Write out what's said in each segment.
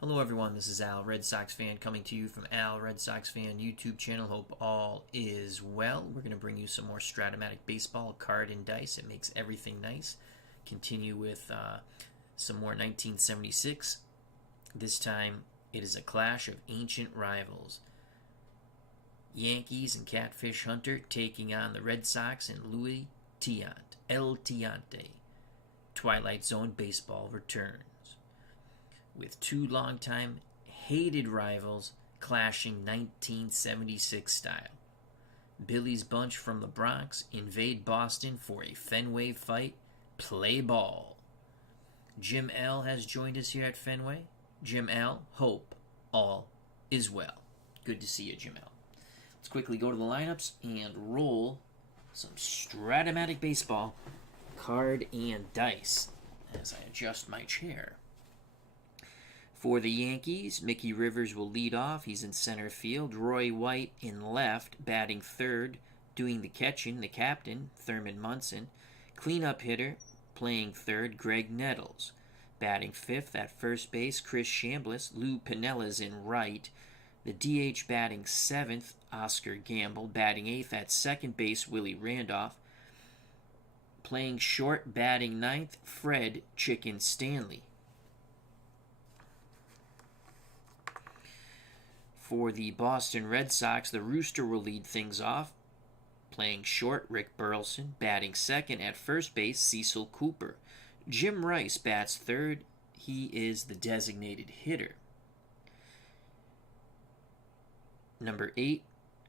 Hello everyone, this is Al, Red Sox fan, coming to you from Al, Red Sox fan YouTube channel. Hope all is well. We're going to bring you some more Stratomatic baseball, card and dice. It makes everything nice. Continue with some more 1976. This time it is a clash of ancient rivals. Yankees and Catfish Hunter taking on the Red Sox and Louis Tiant, El Tiante. Twilight Zone baseball returns, with two longtime hated rivals clashing 1976 style. Billy's bunch from the Bronx invade Boston for a Fenway fight. Play ball. Jim L. has joined us here at Fenway. Jim L., hope all is well. Good to see you, Jim L. Let's quickly go to the lineups and roll some Stratomatic baseball, card and dice, as I adjust my chair. For the Yankees, Mickey Rivers will lead off. He's in center field. Roy White in left, batting third. Doing the catching, the captain, Thurman Munson. Cleanup hitter, playing third, Greg Nettles. Batting fifth at first base, Chris Chambliss. Lou Pinella's in right. The DH batting seventh, Oscar Gamble. Batting eighth at second base, Willie Randolph. Playing short, batting ninth, Fred Chicken Stanley. For the Boston Red Sox, the Rooster will lead things off. Playing short, Rick Burleson. Batting second at first base, Cecil Cooper. Jim Rice bats third. He is the designated hitter. Number 8,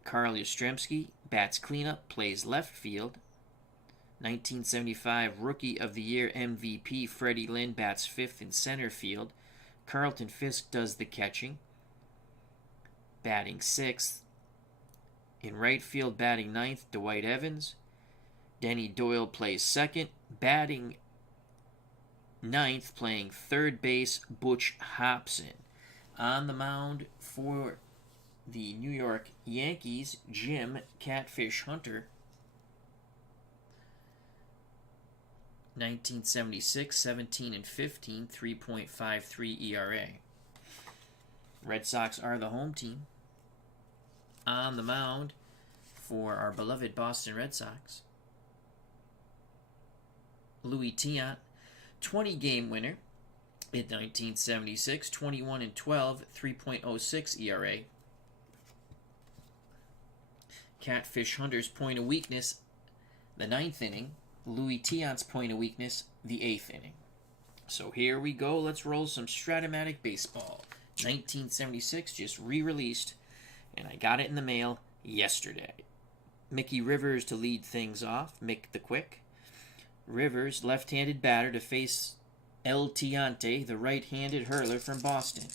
Carl Yastrzemski bats cleanup, plays left field. 1975 Rookie of the Year MVP Freddie Lynn bats fifth in center field. Carlton Fisk does the catching, batting sixth. In right field, batting ninth, Dwight Evans. Denny Doyle plays second. Batting ninth, playing third base, Butch Hobson. On the mound for the New York Yankees, Jim Catfish Hunter. 1976, 17 and 15, 3.53 ERA. Red Sox are the home team. On the mound for our beloved Boston Red Sox, Louis Tiant, 20-game winner in 1976, 21 and 12, 3.06 ERA. Catfish Hunter's point of weakness, the ninth inning. Louis Tiant's point of weakness, the eighth inning. So here we go. Let's roll some Stratomatic baseball. 1976, just re-released, and I got it in the mail yesterday. Mickey Rivers to lead things off, Mick the Quick. Rivers, left-handed batter to face El Tiante, the right-handed hurler from Boston.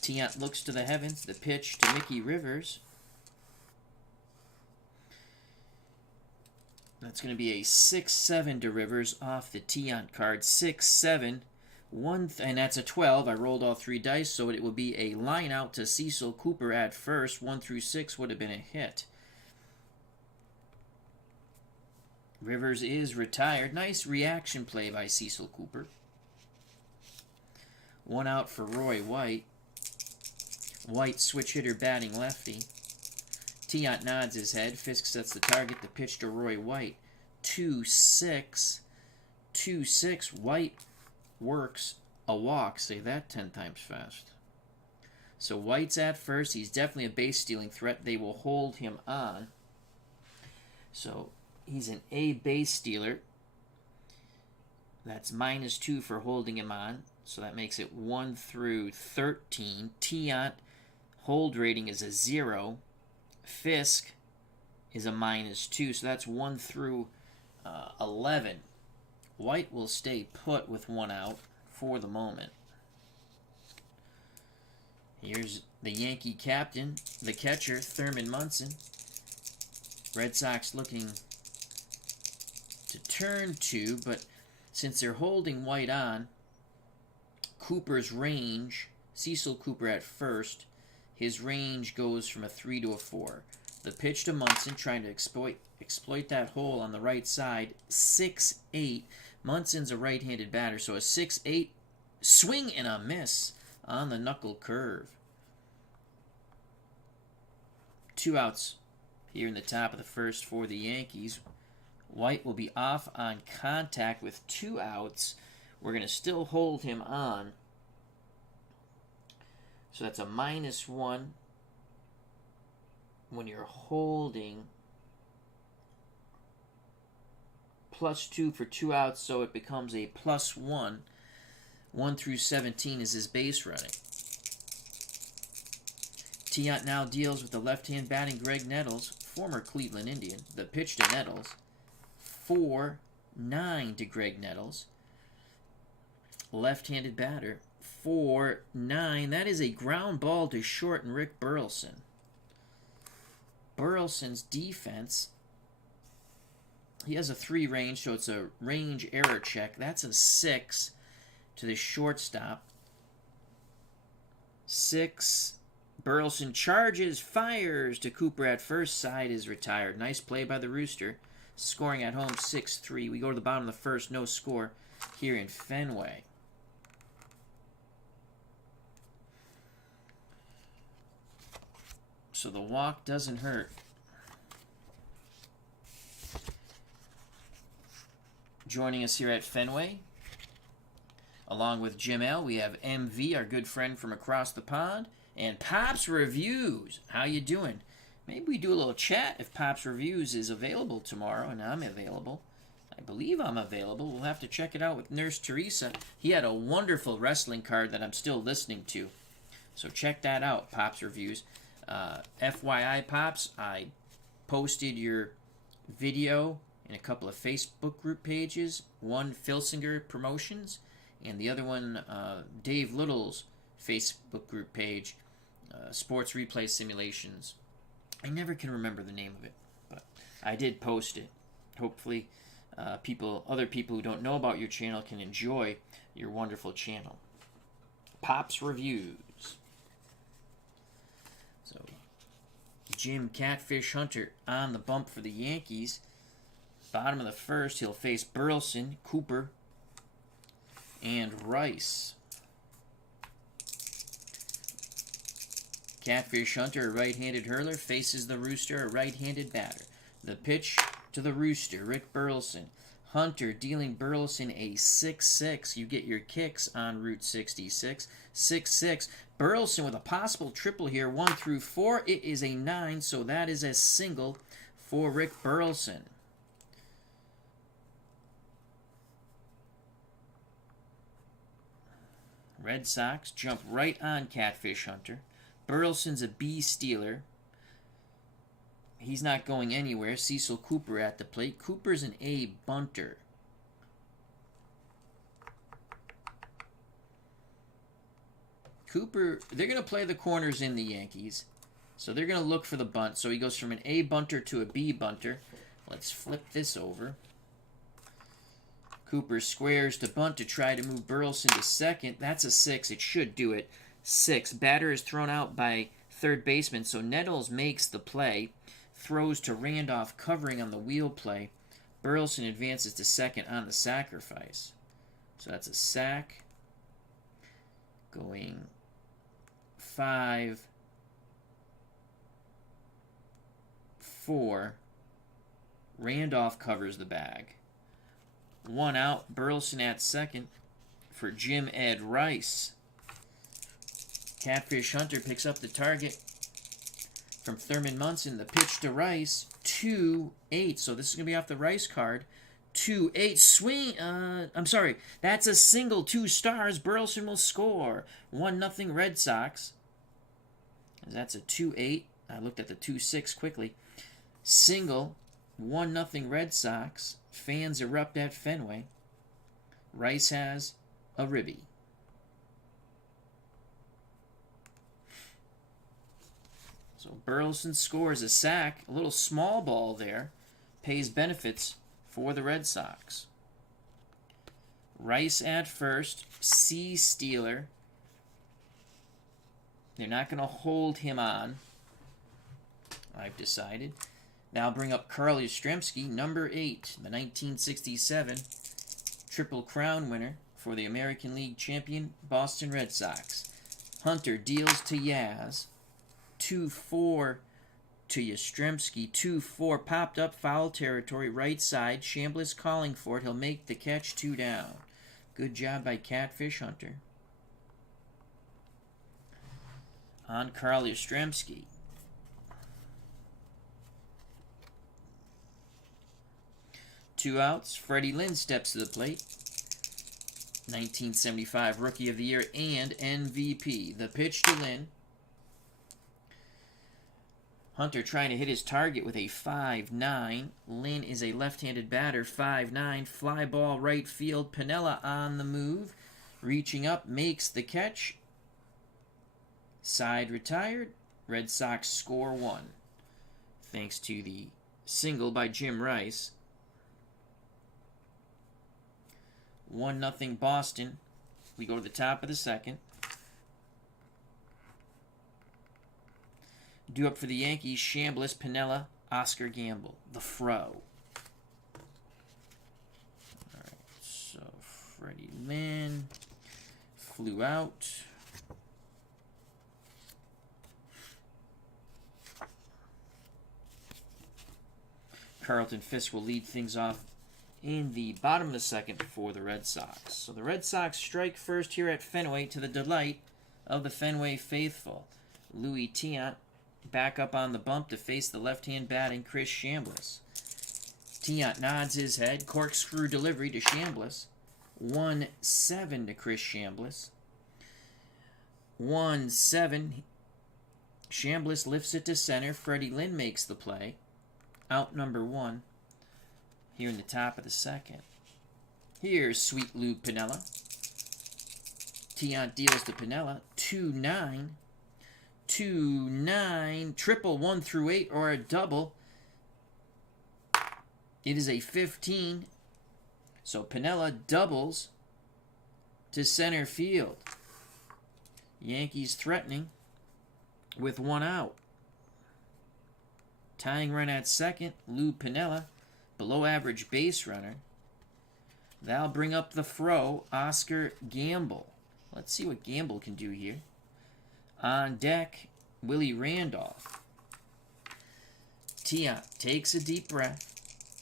Tiant looks to the heavens, the pitch to Mickey Rivers. That's going to be a 6-7 to Rivers off the Tiant card. 6-7. And that's a 12. I rolled all three dice, so it will be a line out to Cecil Cooper at first. 1 through 6 would have been a hit. Rivers is retired. Nice reaction play by Cecil Cooper. 1 out for Roy White. White switch hitter batting lefty. Tiant nods his head. Fisk sets the target. The pitch to Roy White. 2-6. 2-6. White works a walk. Say that 10 times fast. So White's at first. He's definitely a base-stealing threat. They will hold him on. So he's an A base stealer. That's -2 for holding him on. So that makes it 1 through 13. Tiant hold rating is a 0. Fisk is a -2, so that's 1 through 11. White will stay put with 1 out for the moment. Here's the Yankee captain, the catcher, Thurman Munson. Red Sox looking to turn 2, but since they're holding White on, Cooper's range, Cecil Cooper at first, his range goes from a 3 to a 4. The pitch to Munson, trying to exploit that hole on the right side. 6-8. Munson's a right-handed batter, so a 6-8 swing and a miss on the knuckle curve. 2 outs here in the top of the first for the Yankees. White will be off on contact with 2 outs. We're going to still hold him on. So that's a -1 when you're holding. +2 for 2 outs, so it becomes a +1. 1 through 17 is his base running. Tiant now deals with the left-hand batting Greg Nettles, former Cleveland Indian. The pitch to Nettles, 4-9 to Greg Nettles. Left-handed batter, 4-9. That is a ground ball to short and Rick Burleson. Burleson's defense, he has a 3 range, so it's a range error check. That's a 6 to the shortstop. 6. Burleson charges, fires to Cooper at first. Side is retired. Nice play by the Rooster. Scoring at home 6-3. We go to the bottom of the first. No score here in Fenway. So the walk doesn't hurt. Joining us here at Fenway, along with Jim L., we have MV, our good friend from across the pond, and Pops Reviews. How you doing? Maybe we do a little chat if Pops Reviews is available tomorrow, and I'm available. I believe I'm available. We'll have to check it out with Nurse Teresa. He had a wonderful wrestling card that I'm still listening to. So check that out, Pops Reviews. FYI, Pops, I posted your video in a couple of Facebook group pages. One, Filsinger Promotions, and the other one, Dave Little's Facebook group page, Sports Replay Simulations. I never can remember the name of it, but I did post it. Hopefully, other people who don't know about your channel can enjoy your wonderful channel. Pops Reviews. So, Jim Catfish Hunter on the bump for the Yankees. Bottom of the first, he'll face Burleson, Cooper, and Rice. Catfish Hunter, a right-handed hurler, faces the Rooster, a right-handed batter. The pitch to the Rooster, Rick Burleson. Hunter dealing Burleson a 6-6. You get your kicks on Route 66. 6-6. Burleson with a possible triple here, 1 through 4. It is a 9, so that is a single for Rick Burleson. Red Sox jump right on Catfish Hunter. Burleson's a B stealer. He's not going anywhere. Cecil Cooper at the plate. Cooper's an A bunter. Cooper, they're going to play the corners in the Yankees. So they're going to look for the bunt. So he goes from an A bunter to a B bunter. Let's flip this over. Cooper squares to bunt to try to move Burleson to second. That's a 6. It should do it. 6. Batter is thrown out by third baseman, so Nettles makes the play. Throws to Randolph, covering on the wheel play. Burleson advances to second on the sacrifice. So that's a sack. Going 5, 4. Randolph covers the bag. 1 out. Burleson at second for Jim Ed Rice. Catfish Hunter picks up the target from Thurman Munson. The pitch to Rice, 2-8. So this is going to be off the Rice card. 2-8. Swing. I'm sorry. That's a single. 2 stars. Burleson will score. 1-0 Red Sox. That's a 2-8. I looked at the 2-6 quickly. Single. 1-0 Red Sox. Fans erupt at Fenway. Rice has a ribby. So Burleson scores a sack. A little small ball there. Pays benefits for the Red Sox. Rice at first. C stealer. They're not going to hold him on, I've decided. Now bring up Carl Yastrzemski, number 8, the 1967 Triple Crown winner for the American League champion Boston Red Sox. Hunter deals to Yaz. 2-4 to Yastrzemski. 2-4. Popped up foul territory. Right side. Chambliss calling for it. He'll make the catch. 2 down. Good job by Catfish Hunter. On Carl Yastrzemski. Two outs. Freddie Lynn steps to the plate. 1975 Rookie of the Year and MVP. The pitch to Lynn. Hunter trying to hit his target with a 5-9. Lynn is a left-handed batter. 5-9. Fly ball right field. Piniella on the move. Reaching up. Makes the catch. Side retired. Red Sox score 1. Thanks to the single by Jim Rice. 1-0 Boston. We go to the top of the second. Due up for the Yankees, Chambliss, Piniella, Oscar Gamble. The Fro. Alright, so Freddie Lynn flew out. Carlton Fisk will lead things off in the bottom of the second for the Red Sox. So the Red Sox strike first here at Fenway to the delight of the Fenway faithful. Louis Tiant back up on the bump to face the left-hand batting Chris Chambliss. Tiant nods his head. Corkscrew delivery to Chambliss. 1-7 to Chris Chambliss. 1-7. Chambliss lifts it to center. Freddie Lynn makes the play. Out number 1. Here in the top of the second. Here's Sweet Lou Piniella. Tiant deals to Piniella. 2-9. 2-9. Triple 1 through 8 or a double. It is a 15. So Piniella doubles to center field. Yankees threatening with 1 out. Tying run at second, Lou Piniella. Below average base runner. That'll bring up the Fro, Oscar Gamble. Let's see what Gamble can do here. On deck, Willie Randolph. Tiant takes a deep breath,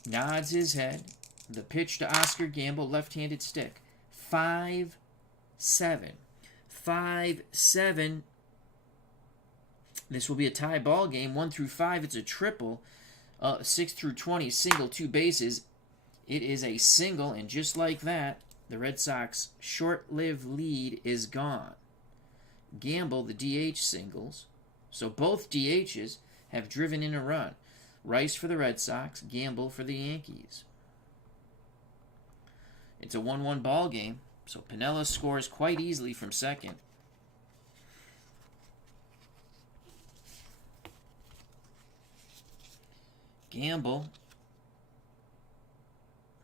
nods his head. The pitch to Oscar Gamble, left-handed stick. 5-7. 5-7. This will be a tie ball game. 1 through 5, it's a triple. 6 through 20, single, 2 bases. It is a single, and just like that, the Red Sox short-lived lead is gone. Gamble, the DH, singles. So both DHs have driven in a run. Rice for the Red Sox, Gamble for the Yankees. It's a 1-1 ball game, so Piniella scores quite easily from second. Gamble.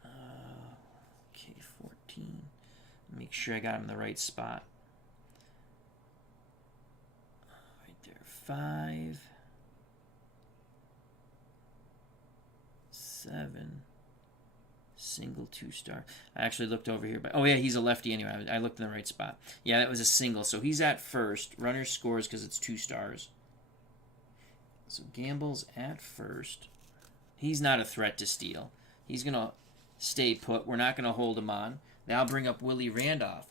Okay, 14. Make sure I got him in the right spot. Right there. 5, 7. Single 2-star. I actually looked over here, but oh yeah, he's a lefty anyway. I looked in the right spot. Yeah, that was a single. So he's at first. Runner scores because it's 2 stars. So Gamble's at first. He's not a threat to steal. He's going to stay put. We're not going to hold him on. That'll bring up Willie Randolph.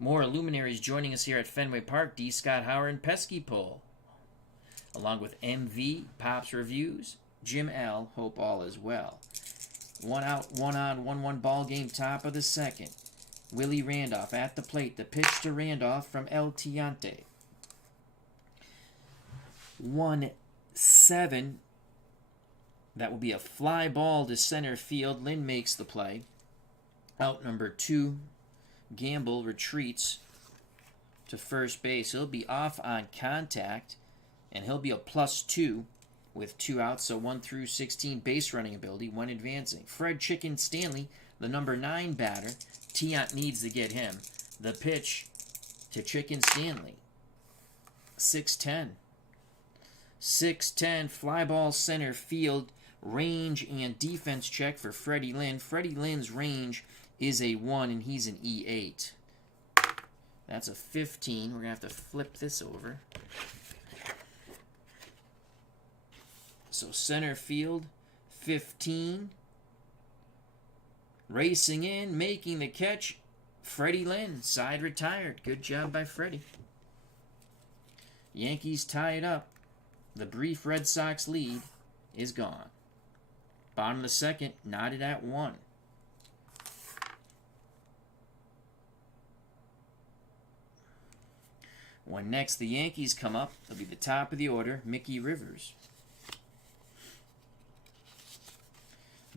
More luminaries joining us here at Fenway Park. D. Scott Howard and Pesky Pole. Along with MV, Pops Reviews, Jim L. Hope all is well. 1 out, 1 on, 1-1 ball game, top of the second. Willie Randolph at the plate. The pitch to Randolph from El Tiante. 1-7. That will be a fly ball to center field. Lynn makes the play. Out number 2. Gamble retreats to first base. He'll be off on contact, and he'll be a +2 with 2 outs, so 1 through 16 base running ability when advancing. Fred Chicken Stanley, the number 9 batter. Tiant needs to get him. The pitch to Chicken Stanley. 6-10. 6-10, fly ball center field. Range and defense check for Freddie Lynn. Freddie Lynn's range is a 1, and he's an E8. That's a 15. We're going to have to flip this over. So center field, 15. Racing in, making the catch, Freddie Lynn. Side retired. Good job by Freddie. Yankees tie it up. The brief Red Sox lead is gone. Bottom of the second, knotted at 1. When next the Yankees come up, they'll be the top of the order, Mickey Rivers.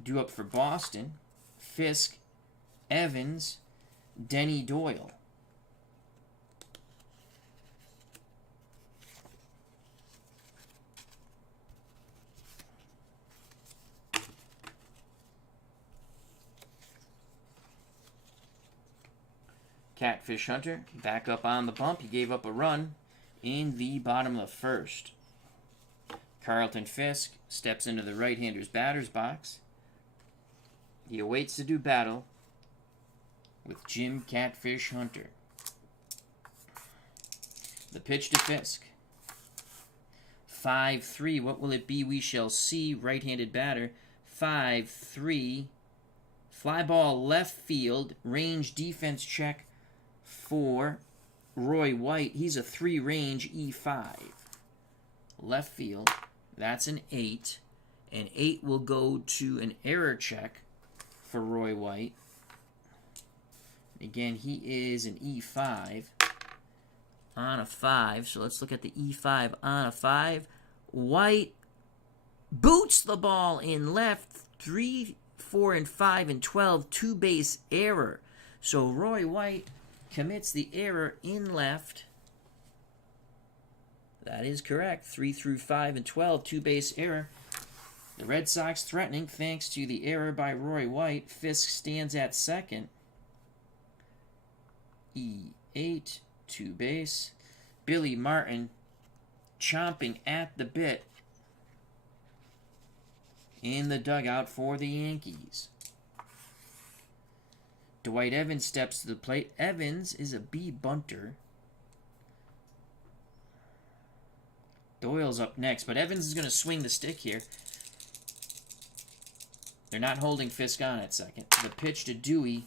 Due up for Boston, Fisk, Evans, Denny Doyle. Catfish Hunter back up on the bump. He gave up a run in the bottom of the first. Carlton Fisk steps into the right-hander's batter's box. He awaits to do battle with Jim Catfish Hunter. The pitch to Fisk. 5-3. What will it be? We shall see. Right-handed batter. 5-3. Fly ball left field. Range defense check for Roy White. He's a 3-range E5. Left field. That's an 8. And 8 will go to an error check for Roy White. Again, he is an E5 on a 5. So let's look at the E5 on a 5. White boots the ball in left. 3, 4, and 5, and 12. Two-base error. So Roy White commits the error in left. That is correct. 3 through 5 and 12. Two-base error. The Red Sox threatening thanks to the error by Roy White. Fisk stands at second. E8, two base. Billy Martin chomping at the bit in the dugout for the Yankees. Dwight Evans steps to the plate. Evans is a B bunter. Doyle's up next, but Evans is going to swing the stick here. They're not holding Fisk on at second. The pitch to Dewey.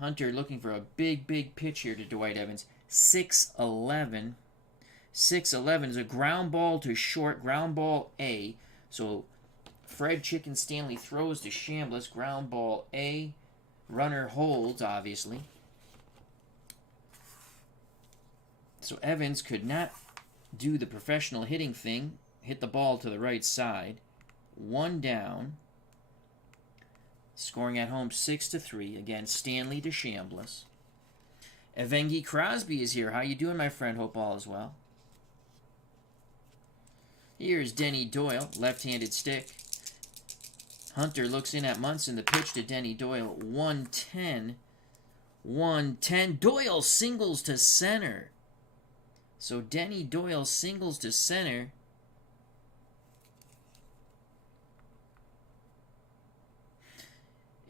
Hunter looking for a big, big pitch here to Dwight Evans. 6-11. 6-11 is a ground ball to short, ground ball A. So Fred Chicken Stanley throws to Chambliss, ground ball A. Runner holds, obviously. So Evans could not do the professional hitting thing. Hit the ball to the right side. 1 down. Scoring at home 6-3. Again, Stanley to Chambliss. Evengi Crosby is here. How you doing, my friend? Hope all is well. Here's Denny Doyle. Left-handed stick. Hunter looks in at Munson. The pitch to Denny Doyle. 1-10. 1-10. Doyle singles to center. So Denny Doyle singles to center.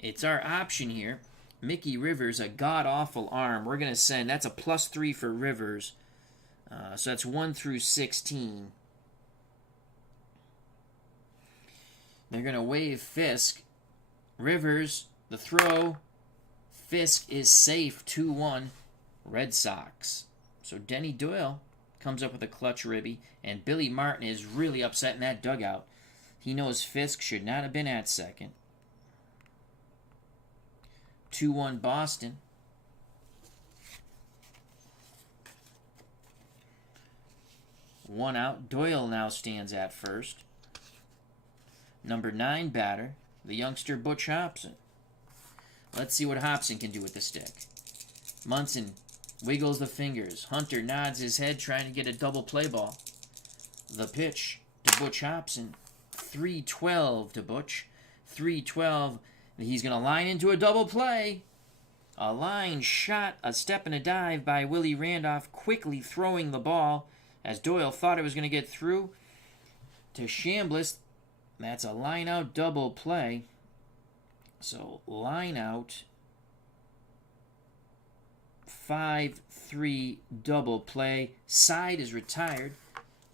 It's our option here. Mickey Rivers, a god-awful arm. We're going to send, that's a +3 for Rivers. So that's 1 through 16. They're going to wave Fisk. Rivers, the throw. Fisk is safe, 2-1. Red Sox. So Denny Doyle comes up with a clutch ribby. And Billy Martin is really upset in that dugout. He knows Fisk should not have been at second. 2-1 Boston. One out. Doyle now stands at first. Number 9 batter, the youngster Butch Hobson. Let's see what Hobson can do with the stick. Munson wiggles the fingers. Hunter nods his head, trying to get a double play ball. The pitch to Butch Hobson. 3-12 to Butch. 3-12. He's going to line into a double play. A line shot, a step and a dive by Willie Randolph, quickly throwing the ball as Doyle thought it was going to get through to Chambliss. That's a line-out double play. So line-out 5-3 double play. Side is retired.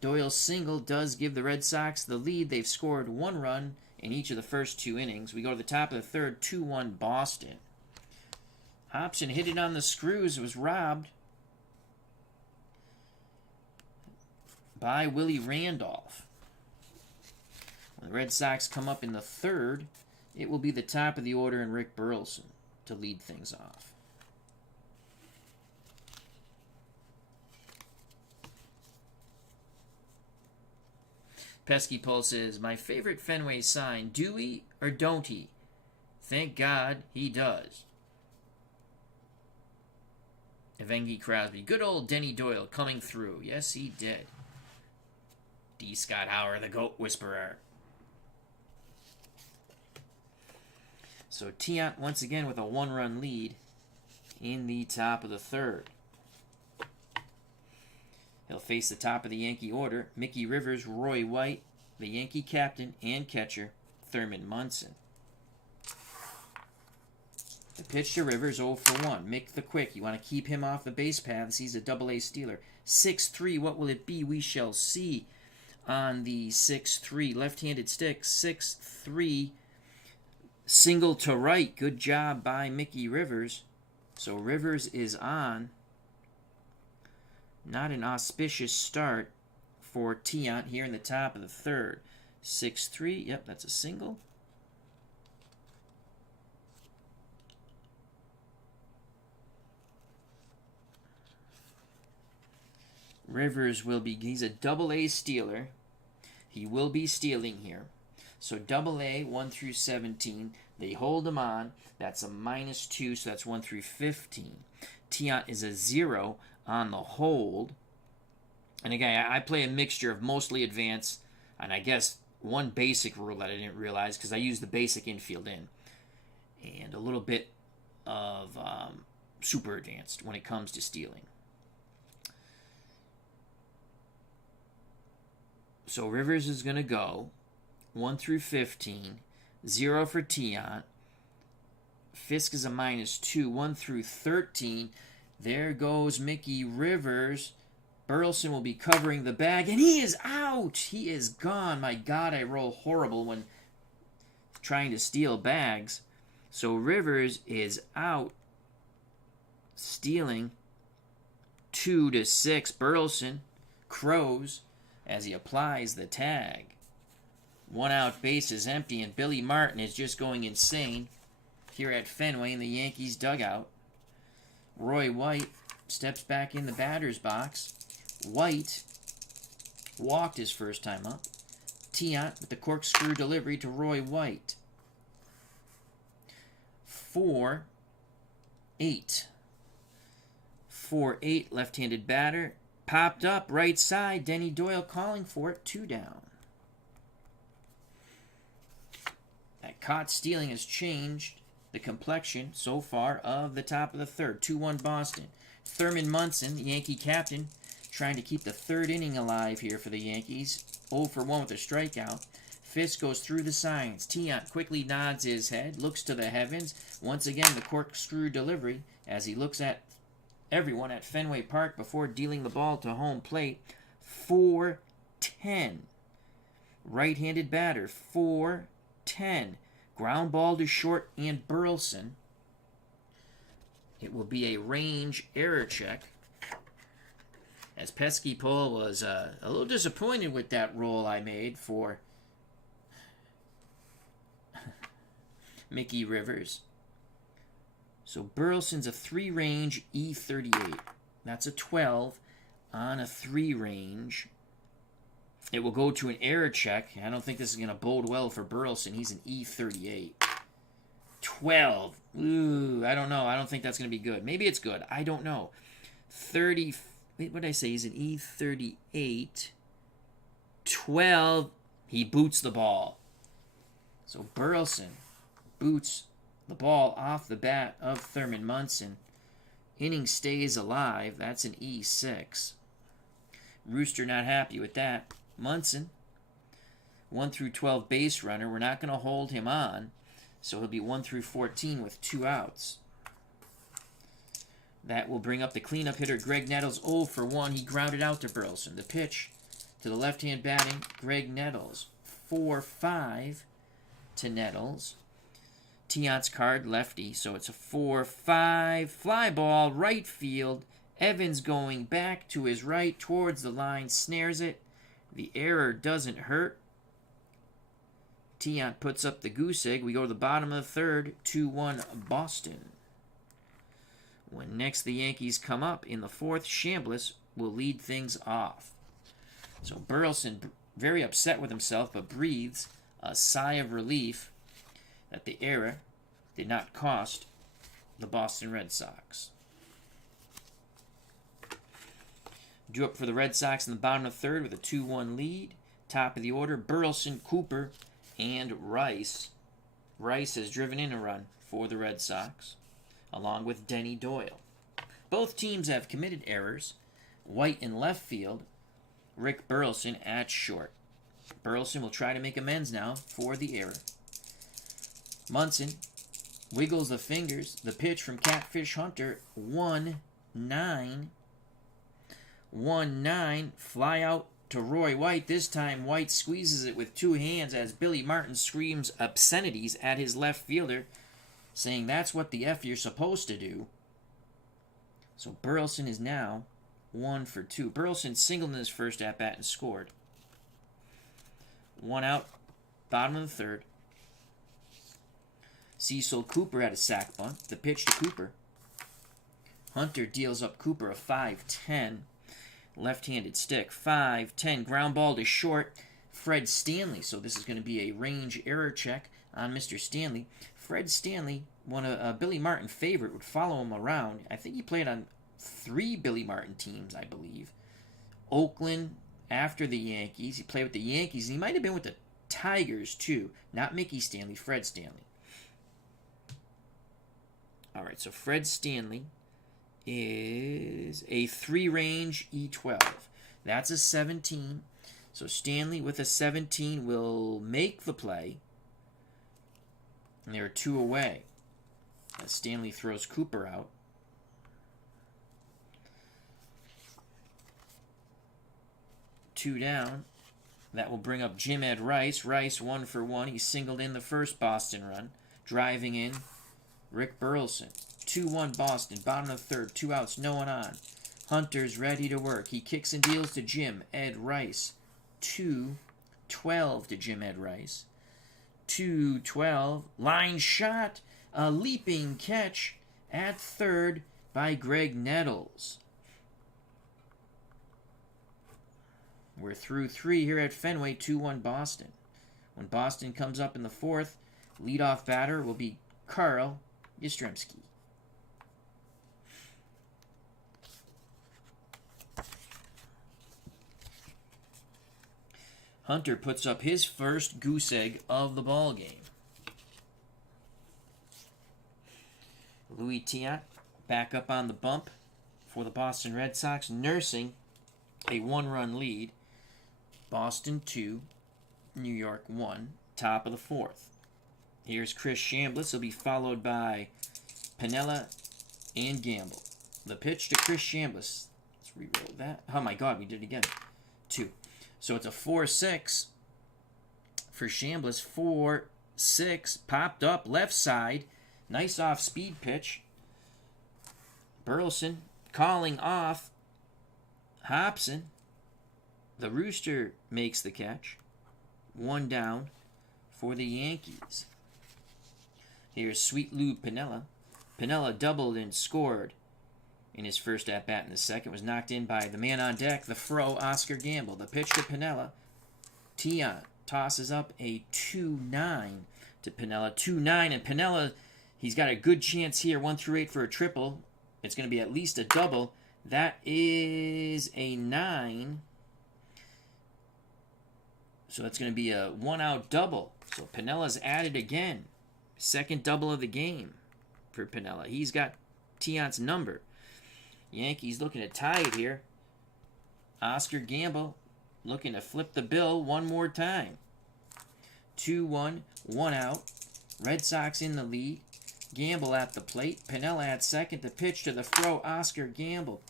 Doyle's single does give the Red Sox the lead. They've scored 1 run in each of the first 2 innings. We go to the top of the third, 2-1 Boston. Hobson hit it on the screws. It was robbed by Willie Randolph. When the Red Sox come up in the third, it will be the top of the order and Rick Burleson to lead things off. Pesky Paul says, my favorite Fenway sign, do he or don't he? Thank God he does. Evengi Crosby, good old Denny Doyle coming through. Yes, he did. D. Scott Hauer, the Goat Whisperer. So Tiant once again with a 1-run lead in the top of the third. He'll face the top of the Yankee order, Mickey Rivers, Roy White, the Yankee captain and catcher, Thurman Munson. The pitch to Rivers, 0 for 1. Mick the Quick, you want to keep him off the base paths. He's a double-A stealer. 6-3, what will it be? We shall see on the 6-3. Left-handed stick, 6-3. Single to right. Good job by Mickey Rivers. So Rivers is on. Not an auspicious start for Tiant here in the top of the third. 6-3. Yep, that's a single. Rivers will be, he's a double-A stealer. He will be stealing here. So double-A, 1 through 17. They hold him on. That's a -2, so that's 1 through 15. Tiant is a 0 on the hold. And again, I play a mixture of mostly advanced, and I guess one basic rule that I didn't realize because I use the basic infield in, and a little bit of super advanced when it comes to stealing. So Rivers is going to go 1 through 15, 0 for Tiant. Fisk is a -2, 1 through 13. There goes Mickey Rivers. Burleson will be covering the bag, and he is out. He is gone. My God, I roll horrible when trying to steal bags. So Rivers is out, stealing 2-6. Burleson crows as he applies the tag. 1 out, base is empty, and Billy Martin is just going insane here at Fenway in the Yankees dugout. Roy White steps back in the batter's box. White walked his first time up. Tiant with the corkscrew delivery to Roy White. 4-8. 4-8, left-handed batter. Popped up, right side. Denny Doyle calling for it. 2 down. That caught stealing has changed the complexion so far of the top of the third. 2-1 Boston. Thurman Munson, the Yankee captain, trying to keep the third inning alive here for the Yankees. 0 for 1 with a strikeout. Fisk goes through the signs. Tiant quickly nods his head, looks to the heavens. Once again, the corkscrew delivery as he looks at everyone at Fenway Park before dealing the ball to home plate. 4-10. Right-handed batter. 4-10. Ground ball to short and Burleson. It will be a range error check. As Pesky Paul was a little disappointed with that roll I made for Mickey Rivers. So Burleson's a 3-range E38. That's a 12 on a 3-range. It will go to an error check. I don't think this is going to bode well for Burleson. He's an E38. 12. Ooh, I don't know. I don't think that's going to be good. Maybe it's good. I don't know. 30. Wait, what did I say? He's an E38. 12. He boots the ball. So Burleson boots the ball off the bat of Thurman Munson. Inning stays alive. That's an E6. Rooster not happy with that. Munson, 1 through 12 base runner. We're not going to hold him on, so he'll be 1 through 14 with 2 outs. That will bring up the cleanup hitter, Greg Nettles, 0 for 1. He grounded out to Burleson. The pitch to the left-hand batting, Greg Nettles, 4-5 to Nettles. Tiant's card, lefty, so it's a 4-5. Fly ball, right field. Evans going back to his right towards the line, snares it. The error doesn't hurt. Tiant puts up the goose egg. We go to the bottom of the third, 2-1 Boston. When next the Yankees come up in the fourth, Chambliss will lead things off. So Burleson, very upset with himself, but breathes a sigh of relief that the error did not cost the Boston Red Sox. Drew up for the Red Sox in the bottom of the third with a 2-1 lead. Top of the order, Burleson, Cooper, and Rice. Rice has driven in a run for the Red Sox, along with Denny Doyle. Both teams have committed errors. White in left field, Rick Burleson at short. Burleson will try to make amends now for the error. Munson wiggles the fingers. The pitch from Catfish Hunter, 1-9. 1-9. Fly out to Roy White. This time White squeezes it with two hands as Billy Martin screams obscenities at his left fielder, saying that's what the F you're supposed to do. So Burleson is now 1 for 2. Burleson singled in his first at-bat and scored. 1 out, bottom of the third. Cecil Cooper had a sac bunt. The pitch to Cooper. Hunter deals up Cooper a 5-10. Left-handed stick. 5-10. Ground ball to short. Fred Stanley. So this is going to be a range error check on Mr. Stanley. Fred Stanley, one of Billy Martin favorite, would follow him around. I think he played on 3 Billy Martin teams, I believe. Oakland after the Yankees. He played with the Yankees, and he might have been with the Tigers, too. Not Mickey Stanley, Fred Stanley. All right, so Fred Stanley is a 3-range E12. That's a 17. So Stanley with a 17 will make the play. And there are 2 away. As Stanley throws Cooper out. Two down. That will bring up Jim Ed Rice. Rice 1 for 1. He singled in the first Boston run. Driving in Rick Burleson. 2-1 Boston. Bottom of the third. 2 outs. No one on. Hunter's ready to work. He kicks and deals to Jim Ed Rice. 2-12 to Jim Ed Rice. 2-12. Line shot. A leaping catch at third by Greg Nettles. We're through 3 here at Fenway. 2-1 Boston. When Boston comes up in the fourth, leadoff batter will be Carl Yastrzemski. Hunter puts up his first goose egg of the ball game. Louis Tiant back up on the bump for the Boston Red Sox, nursing a 1-run lead. Boston 2, New York 1, top of the fourth. Here's Chris Chambliss. He'll be followed by Piniella and Gamble. The pitch to Chris Chambliss. Let's re-roll that. Oh my God, we did it again. 2. So it's a 4-6 for Chambliss. 4-6. Popped up left side. Nice off-speed pitch. Burleson calling off Hobson. The Rooster makes the catch. 1 down for the Yankees. Here's Sweet Lou Piniella. Piniella doubled and scored in his first at-bat in the second. Was knocked in by the man on deck, the Fro, Oscar Gamble. The pitch to Piniella. Tiant tosses up a 2-9 to Piniella. 2-9, and Piniella, he's got a good chance here, 1 through 8 for a triple. It's going to be at least a double. That is a 9. So that's going to be a 1-out double. So Pinella's added again. Second double of the game for Piniella. He's got Tiant's number. Yankees looking to tie it here. Oscar Gamble looking to flip the bill one more time. 2-1, 1 out. Red Sox in the lead. Gamble at the plate. Piniella at second. The pitch to the throw. Oscar Gamble.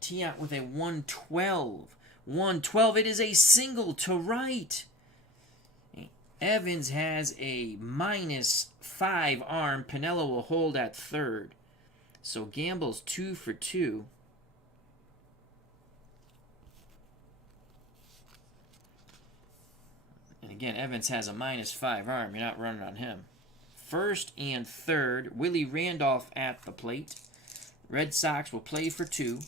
Tiant with a 112. 112. It is a single to right. Evans has a -5 arm. Piniella will hold at third. So Gamble's 2 for 2. And again, Evans has a -5 arm. You're not running on him. First and third, Willie Randolph at the plate. Red Sox will play for 2.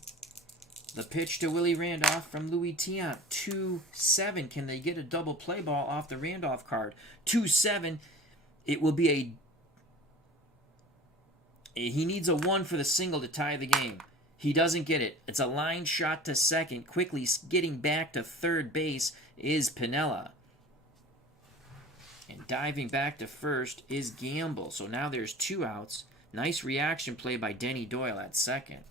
The pitch to Willie Randolph from Louis Tiant. 2-7. Can they get a double play ball off the Randolph card? 2-7. It will be he needs a 1 for the single to tie the game. He doesn't get it. It's a line shot to second. Quickly getting back to third base is Piniella. And diving back to first is Gamble. So now there's 2 outs. Nice reaction play by Denny Doyle at second.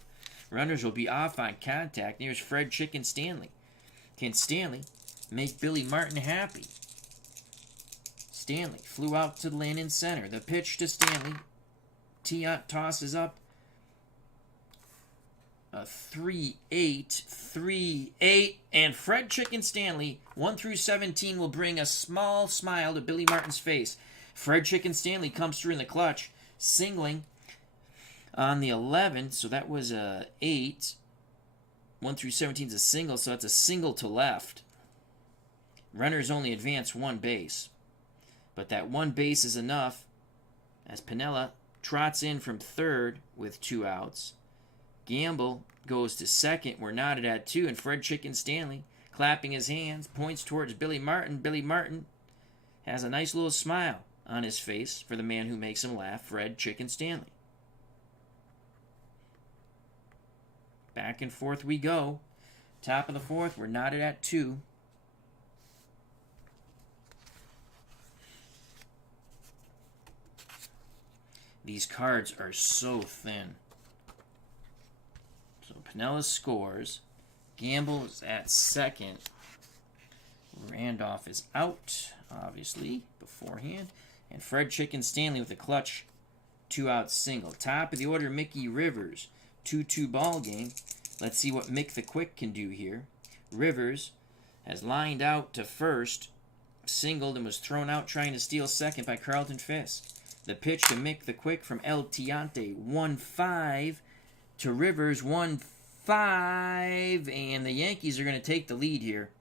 Runners will be off on contact. Here's Fred Chicken Stanley. Can Stanley make Billy Martin happy? Stanley flew out to land in center. The pitch to Stanley. Tiant tosses up a 3-8. 3-8. And Fred Chicken Stanley, 1 through 17, will bring a small smile to Billy Martin's face. Fred Chicken Stanley comes through in the clutch, singling on the 11, so that was a 8. 1 through 17 is a single, so that's a single to left. Runners only advance 1 base. But that 1 base is enough as Piniella trots in from third with 2 outs. Gamble goes to second. We're knotted at 2, and Fred Chicken Stanley, clapping his hands, points towards Billy Martin. Billy Martin has a nice little smile on his face for the man who makes him laugh, Fred Chicken Stanley. Back and forth we go. Top of the 4th, we're knotted at 2. These cards are so thin. So Piniella scores. Gamble is at second. Randolph is out, obviously, beforehand. And Fred Chicken Stanley with a clutch 2-out single. Top of the order, Mickey Rivers. 2-2 ball game. Let's see what Mick the Quick can do here. Rivers has lined out to first, singled, and was thrown out trying to steal second by Carlton Fisk. The pitch to Mick the Quick from El Tiante. 1-5 to Rivers. 1-5. And the Yankees are going to take the lead here,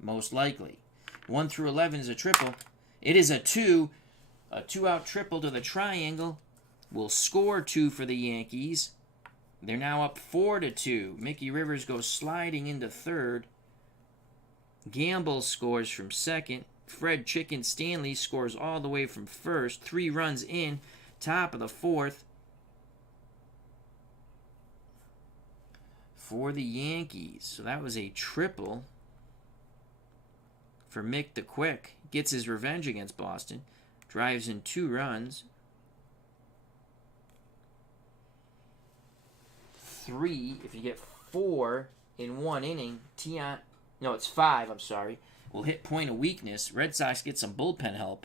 most likely. 1 through 11 is a triple. It is a 2. A 2-out triple to the triangle. Will score 2 for the Yankees. They're now up 4-2. Mickey Rivers goes sliding into third. Gamble scores from second. Fred Chicken Stanley scores all the way from first. 3 runs in. Top of the 4th for the Yankees. So that was a triple for Mick the Quick. Gets his revenge against Boston. Drives in 2 runs. 3, if you get 4 in 1 inning, Tiant, no, it's 5, I'm sorry, will hit point of weakness. Red Sox get some bullpen help.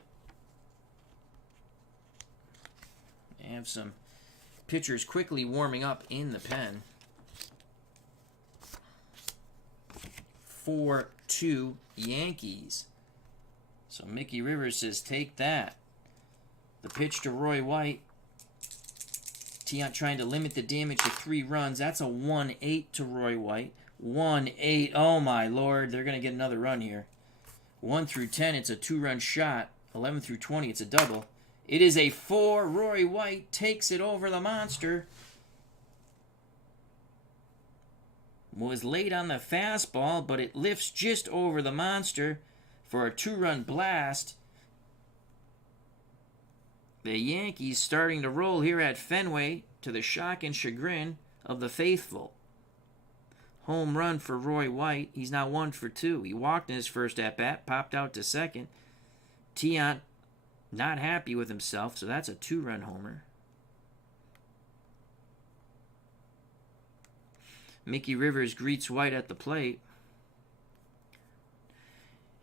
They have some pitchers quickly warming up in the pen. 4-2 Yankees. So Mickey Rivers says, take that. The pitch to Roy White. Tiant trying to limit the damage to 3 runs. That's a 1-8 to Roy White. 1-8. Oh, my Lord. They're going to get another run here. 1 through 10, it's a 2-run shot. 11 through 20, it's a double. It is a 4. Roy White takes it over the monster. Was late on the fastball, but it lifts just over the monster for a 2-run blast. The Yankees starting to roll here at Fenway to the shock and chagrin of the faithful. Home run for Roy White. He's now 1 for 2. He walked in his first at-bat, popped out to second. Tiant not happy with himself, so that's a 2-run homer. Mickey Rivers greets White at the plate.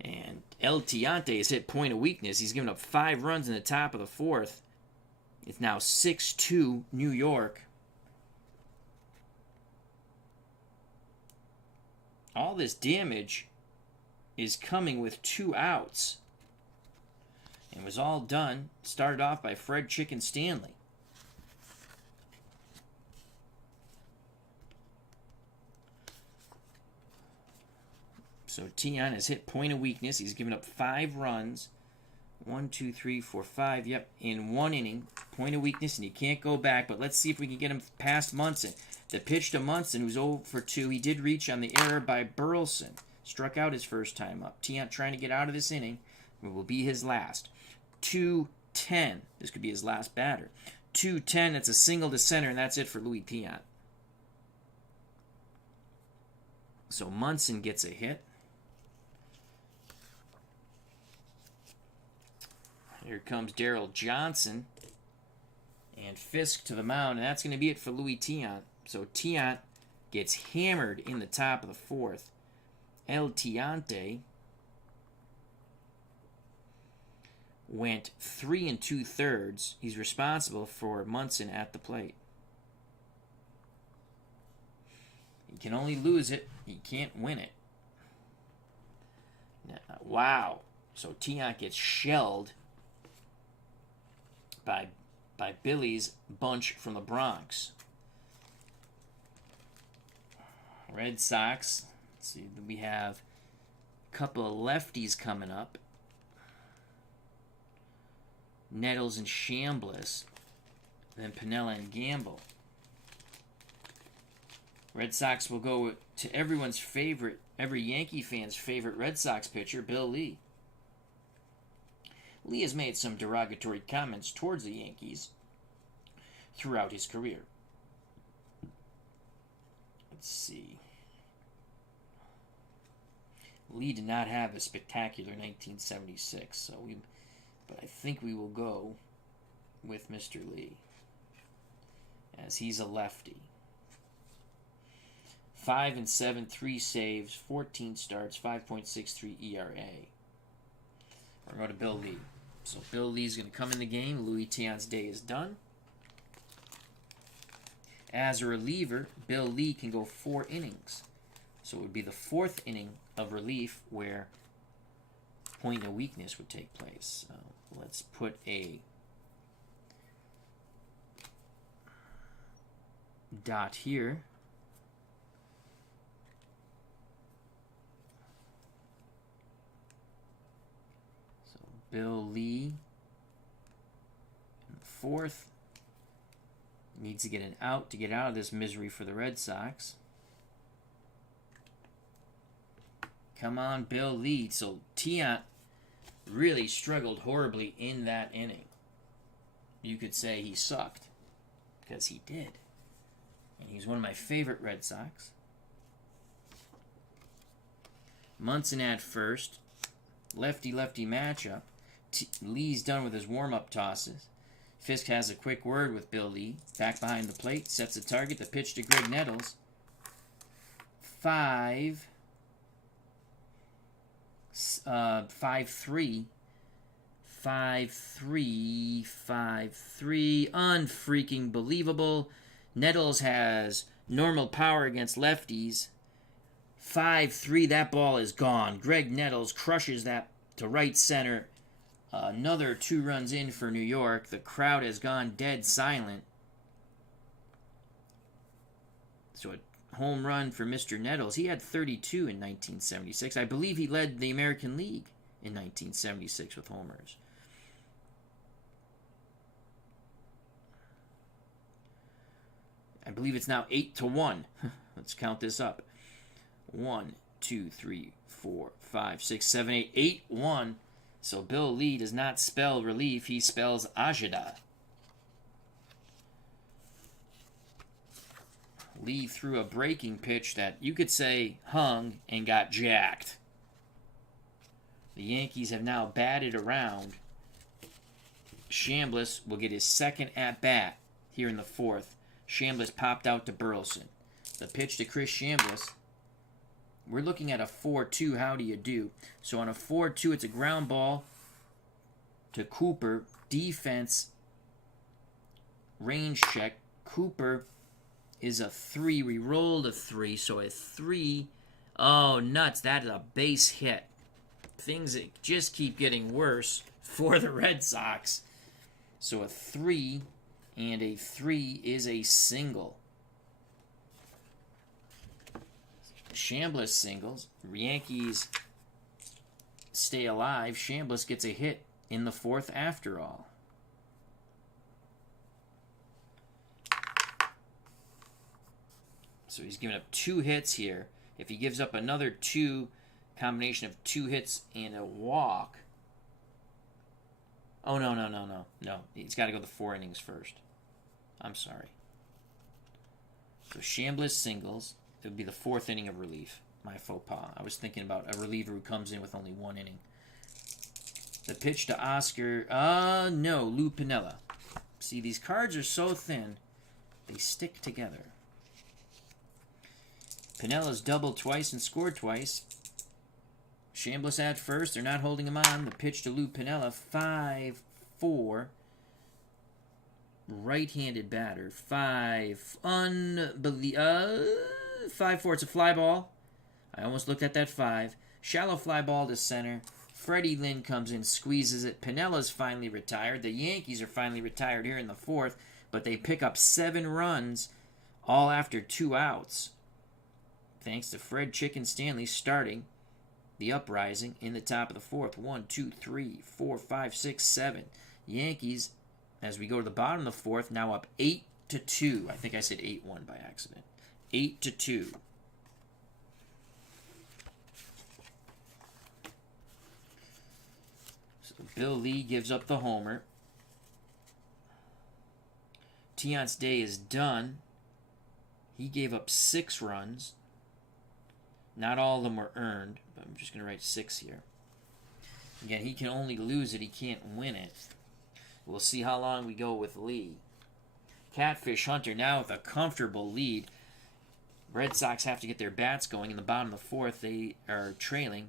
And El Tiante has hit point of weakness. He's given up 5 runs in the top of the 4th. It's now 6-2 New York. All this damage is coming with 2 outs. It was all done, started off by Fred Chicken Stanley. So Tiant has hit point of weakness. He's given up 5 runs. 1, 2, 3, 4, 5. Yep, in 1 inning. Point of weakness, and he can't go back. But let's see if we can get him past Munson. The pitch to Munson, who's 0 for 2. He did reach on the error by Burleson. Struck out his first time up. Tiant trying to get out of this inning. It will be his last. 2-10. This could be his last batter. 2-10. That's a single to center, and that's it for Louis Tiant. So Munson gets a hit. Here comes Darryl Johnson. And Fisk to the mound, and that's going to be it for Louis Tiant. So Tiant gets hammered in the top of the 4th. El Tiante went 3 2/3. He's responsible for Munson at the plate. He can only lose it. He can't win it. Now, wow. So Tiant gets shelled by Billy's bunch from the Bronx. Red Sox. Let's see, we have a couple of lefties coming up. Nettles and Chambliss. Then Piniella and Gamble. Red Sox will go to everyone's favorite, every Yankee fan's favorite Red Sox pitcher, Bill Lee. Lee has made some derogatory comments towards the Yankees throughout his career. Let's see. Lee did not have a spectacular 1976, but I think we will go with Mr. Lee, as he's a lefty. 5-7, 3 saves, 14 starts, 5.63 ERA. We're going to Bill Lee. So Bill Lee's going to come in the game. Louis Tiant's day is done. As a reliever, Bill Lee can go 4 innings. So it would be the 4th inning of relief where point of weakness would take place. So let's put a dot here. So Bill Lee in the 4th needs to get an out to get out of this misery for the Red Sox. Come on, Bill Lee. So Tiant really struggled horribly in that inning. You could say he sucked, because he did. And he's one of my favorite Red Sox. Munson at first. Lefty-lefty matchup. Lee's done with his warm-up tosses. Fisk has a quick word with Bill Lee. Back behind the plate. Sets a target. The pitch to Greg Nettles. 5-3. 5-3. Unfreaking believable. Nettles has normal power against lefties. 5-3. That ball is gone. Greg Nettles crushes that to right center. Another 2 runs in for New York. The crowd has gone dead silent. So a home run for Mr. Nettles. He had 32 in 1976. I believe he led the American League in 1976 with homers. I believe it's now 8-1. Let's count this up. 1, 2, 3, 4, 5, 6, 7, 8. 8-1. So Bill Lee does not spell relief. He spells Ajita. Lee threw a breaking pitch that you could say hung and got jacked. The Yankees have now batted around. Chambliss will get his 2nd at-bat here in the 4th. Chambliss popped out to Burleson. The pitch to Chris Chambliss. We're looking at a 4-2. How do you do? So on a 4-2, it's a ground ball to Cooper. Defense range check. Cooper is a 3. We rolled a 3, so a 3. Oh, nuts. That is a base hit. Things that just keep getting worse for the Red Sox. So a 3 and a 3 is a single. Chambliss singles. Yankees stay alive. Chambliss gets a hit in the 4th after all. So he's given up 2 hits here. If he gives up another 2, combination of 2 hits and a walk. Oh, no. No, he's got to go the 4 innings first. I'm sorry. So Chambliss singles. It would be the 4th inning of relief. My faux pas. I was thinking about a reliever who comes in with only 1 inning. The pitch to Oscar. No, Lou Piniella. See, these cards are so thin, they stick together. Pinella's doubled twice and scored twice. Chambliss at first. They're not holding him on. The pitch to Lou Piniella. 5-4. Right-handed batter. 5-4. It's a fly ball. I almost looked at that 5. Shallow fly ball to center. Freddie Lynn comes in, squeezes it. Pinella's finally retired. The Yankees are finally retired here in the 4th, but they pick up 7 runs all after 2 outs. Thanks to Fred Chicken Stanley starting the uprising in the top of the 4th. 1, 2, 3, 4, 5, 6, 7. Yankees, as we go to the bottom of the 4th, now up 8-2. I think I said 8-1 by accident. 8-2. So Bill Lee gives up the homer. Tiant's day is done. He gave up 6 runs. Not all of them were earned, but I'm just going to write 6 here. Again, he can only lose it. He can't win it. We'll see how long we go with Lee. Catfish Hunter now with a comfortable lead. Red Sox have to get their bats going. In the bottom of the 4th, they are trailing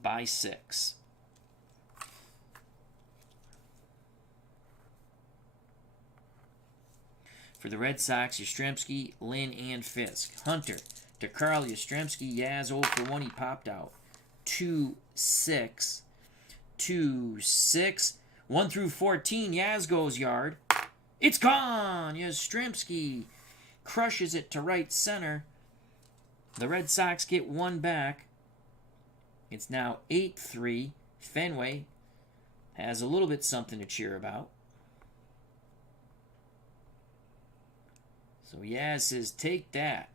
by 6. For the Red Sox, Yastrzemski, Lynn, and Fisk. Hunter to Carl Yastrzemski. Yaz 0 for 1. He popped out. 2-6. 2-6. 1 through 14. Yaz goes yard. It's gone! Yastrzemski crushes it to right center. The Red Sox get 1 back. It's now 8-3. Fenway has a little bit something to cheer about. So Yaz says, take that.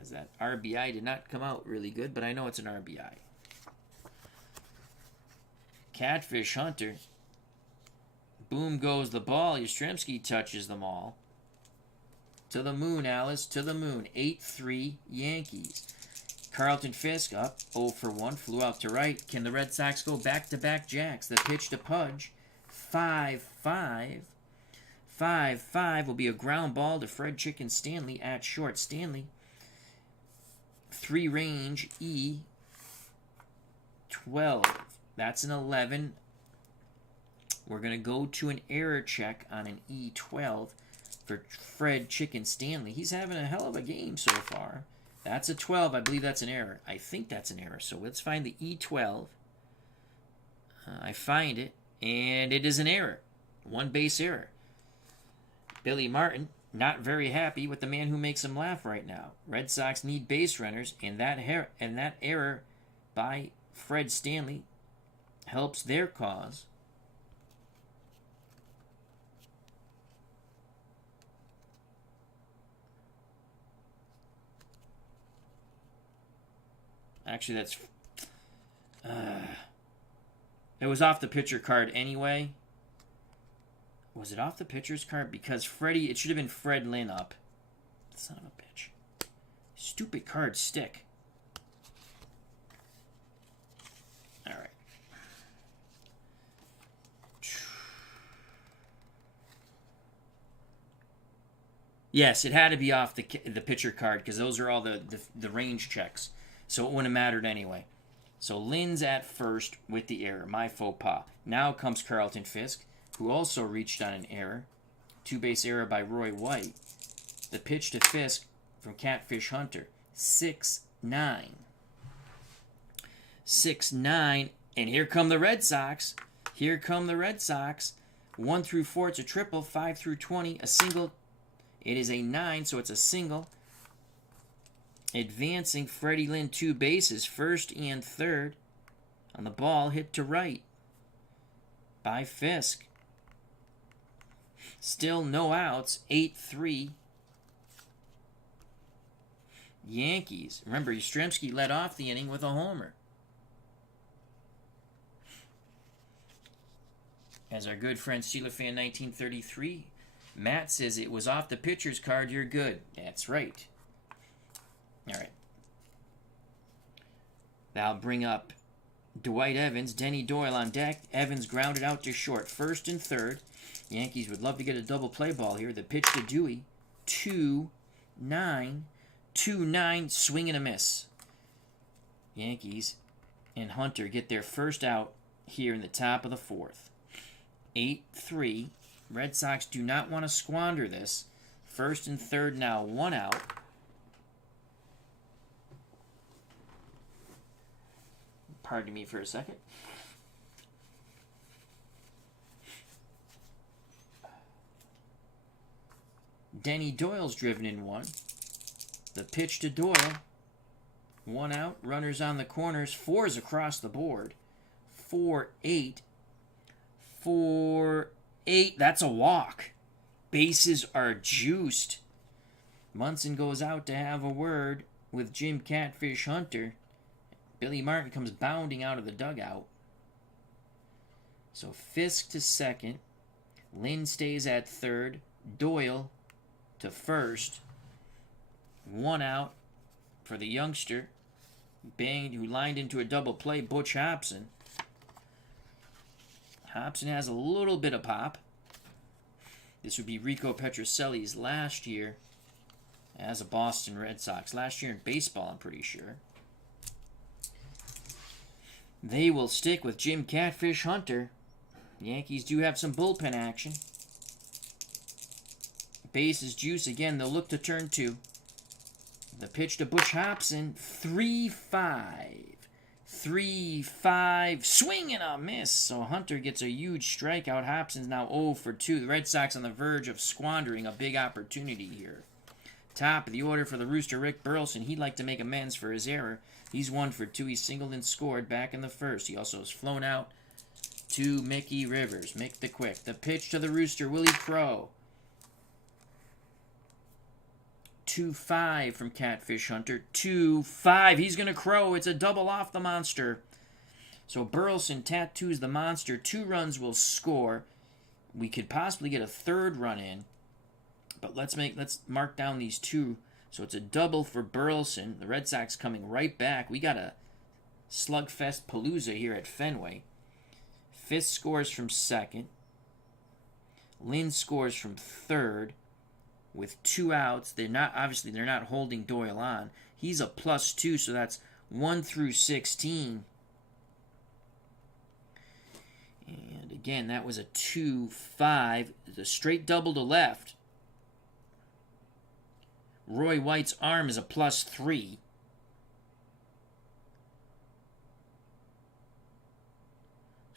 As that RBI did not come out really good, but I know it's an RBI. Catfish Hunter. Boom goes the ball. Yastrzemski touches them all. To the moon, Alice. To the moon. 8-3 Yankees. Carlton Fisk up 0 for 1. Flew out to right. Can the Red Sox go back-to-back jacks? The pitch to Pudge. 5-5. 5-5 will be a ground ball to Fred Chicken Stanley at short. Stanley. 3 range. E. 12. That's an 11. We're going to go to an error check on an E12 for Fred Chicken Stanley. He's having a hell of a game so far. That's a 12. I believe that's an error. I think that's an error. So let's find the E12. I find it, and it is an error. 1 base error. Billy Martin, not very happy with the man who makes him laugh right now. Red Sox need base runners, and that error by Fred Stanley helps their cause. Actually, that's... it was off the pitcher card anyway. Was it off the pitcher's card? Because Freddie... It should have been Fred Lynn up. Son of a bitch. Stupid cards stick. Alright. Yes, it had to be off the pitcher card because those are all the range checks. So it wouldn't have mattered anyway. So Lynn's at first with the error. My faux pas. Now comes Carlton Fisk, who also reached on an error. Two-base error by Roy White. The pitch to Fisk from Catfish Hunter. 6-9. 6-9. And here come the Red Sox. Here come the Red Sox. 1 through 4, it's a triple. 5 through 20, a single. It is a 9, so it's a single. Advancing, Freddie Lynn, 2 bases, first and third. On the ball, hit to right by Fisk. Still no outs, 8-3. Yankees. Remember, Yastrzemski led off the inning with a homer. As our good friend Steeler Fan 1933, Matt says it was off the pitcher's card, you're good. That's right. All right. That'll bring up Dwight Evans, Denny Doyle on deck. Evans grounded out to short, first and third. Yankees would love to get a double play ball here. The pitch to Dewey, 2-9. 2-9, swing and a miss. Yankees and Hunter get their first out here in the top of the fourth. 8-3. Red Sox do not want to squander this. First and third now, 1 out. Pardon me for a second. Denny Doyle's driven in 1. The pitch to Doyle. 1 out. Runners on the corners. 4s across the board. 4-8. 4-8. That's a walk. Bases are juiced. Munson goes out to have a word with Jim Catfish Hunter. Billy Martin comes bounding out of the dugout. So Fisk to second. Lynn stays at third. Doyle to first. 1 out for the youngster who lined into a double play, Butch Hobson. Hobson has a little bit of pop. This would be Rico Petrocelli's last year as a Boston Red Sox. Last year in baseball, I'm pretty sure. They will stick with Jim Catfish Hunter. Yankees do have some bullpen action. Bases juice again. They'll look to turn 2. The pitch to Butch Hobson. 3-5. 3-5. Swing and a miss. So Hunter gets a huge strikeout. Hobson's now 0 for 2. The Red Sox on the verge of squandering a big opportunity here. Top of the order for the Rooster, Rick Burleson. He'd like to make amends for his error. He's 1 for 2. He singled and scored back in the first. He also has flown out to Mickey Rivers. Mick the Quick. The pitch to the Rooster, Willie Crow. 2-5 from Catfish Hunter. 2-5. He's going to crow. It's a double off the monster. So Burleson tattoos the monster. 2 runs will score. We could possibly get a 3rd run in. But let's mark down these 2. So it's a double for Burleson. The Red Sox coming right back. We got a slugfest palooza here at Fenway. Fisk scores from second. Lynn scores from third. With 2 outs, they're not holding Doyle on. He's a +2, so that's 1 through 16. And again, that was a 2-5. The straight double to left. Roy White's arm is a +3.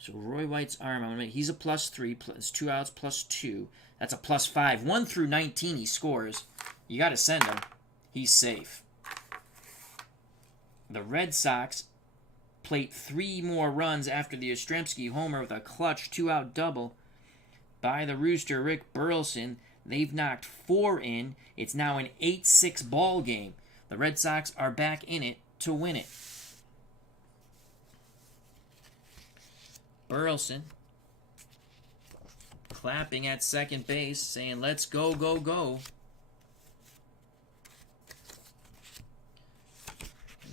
So Roy White's arm, he's a +3, plus 2 outs, +2. That's a +5. 1 through 19 he scores. You got to send him. He's safe. The Red Sox plate 3 more runs after the Yastrzemski homer with a clutch 2-out double by the Rooster, Rick Burleson. They've knocked 4 in. It's now an 8-6 ball game. The Red Sox are back in it to win it. Burleson clapping at second base, saying, let's go, go, go.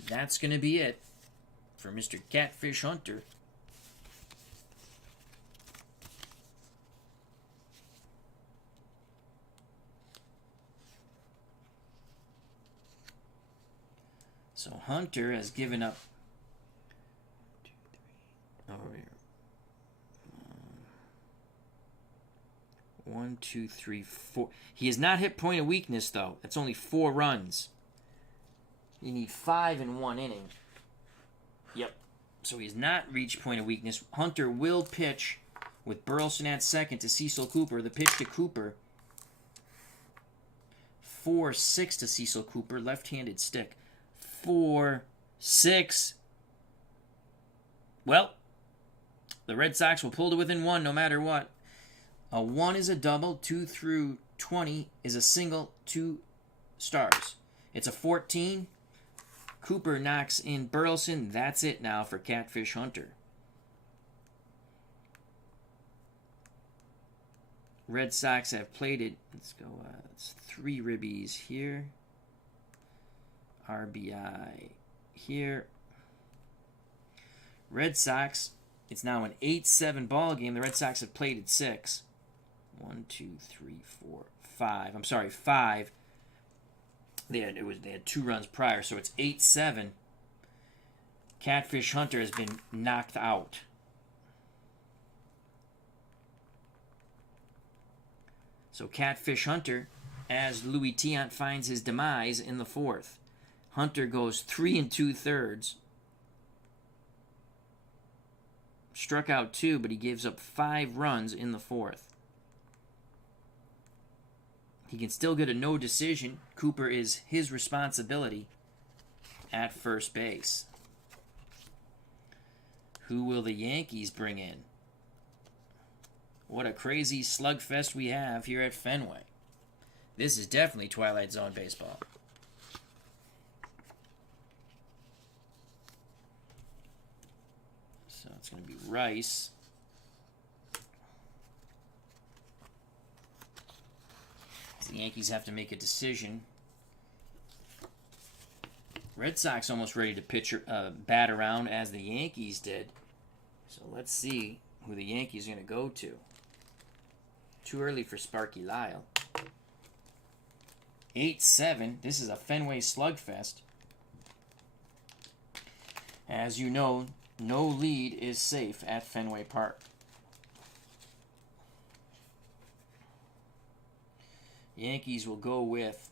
That's going to be it for Mr. Catfish Hunter. So Hunter has given up 1, 1, 2, 3, 4. He has not hit point of weakness, though. That's only 4 runs. You need 5 in 1 inning. Yep. So he has not reached point of weakness. Hunter will pitch with Burleson at second to Cecil Cooper. The pitch to Cooper. 4-6 to Cecil Cooper. Left-handed stick. 4-6. Well, the Red Sox will pull to within 1 no matter what. A 1 is a double. 2 through 20 is a single. 2 stars. It's a 14. Cooper knocks in Burleson. That's it now for Catfish Hunter. Red Sox have played it. Let's go. It's 3 ribbies here. RBI here. Red Sox, it's now an 8-7 ball game. The Red Sox have played it 6. 1, 2, 3, 4, 5. I'm sorry, 5. They had 2 runs prior, so it's 8-7. Catfish Hunter has been knocked out. So Catfish Hunter, as Louis Tiant finds his demise in the 4th. Hunter goes 3 2/3. Struck out 2, but he gives up 5 runs in the 4th. He can still get a no decision. Cooper is his responsibility at first base. Who will the Yankees bring in? What a crazy slugfest we have here at Fenway. This is definitely Twilight Zone baseball. So it's going to be Rice. The Yankees have to make a decision. Red Sox almost ready to bat around as the Yankees did. So let's see who the Yankees are going to go to. Too early for Sparky Lyle. 8-7. This is a Fenway slugfest. As you know, no lead is safe at Fenway Park. Yankees will go with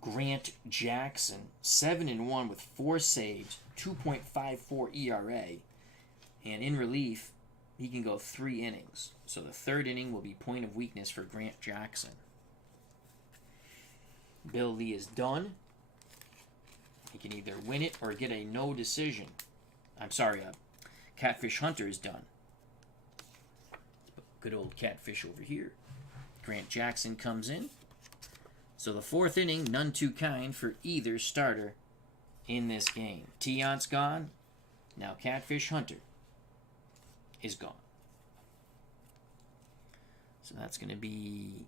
Grant Jackson, 7-1 with 4 saves, 2.54 ERA. And in relief, he can go 3 innings. So the 3rd inning will be point of weakness for Grant Jackson. Bill Lee is done. He can either win it or get a no decision. I'm sorry, Catfish Hunter is done. Good old Catfish over here. Grant Jackson comes in. So the 4th inning, none too kind for either starter in this game. Tiant's gone. Now Catfish Hunter is gone. So that's going to be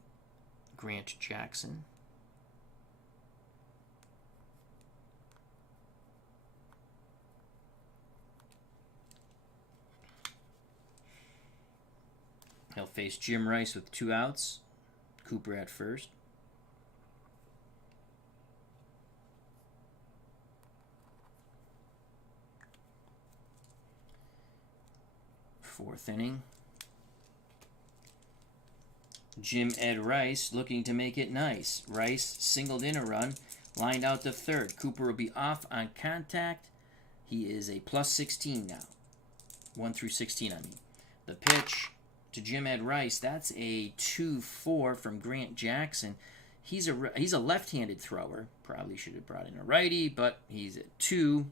Grant Jackson. He'll face Jim Rice with 2 outs. Cooper at first. Fourth inning. Jim Ed Rice looking to make it nice. Rice singled in a run, lined out to third. Cooper will be off on contact. He is a plus 16 now. 1 through 16, I mean. The pitch to Jim Ed Rice, that's a 2-4 from Grant Jackson. He's a left-handed thrower. Probably should have brought in a righty, but he's at 2-4.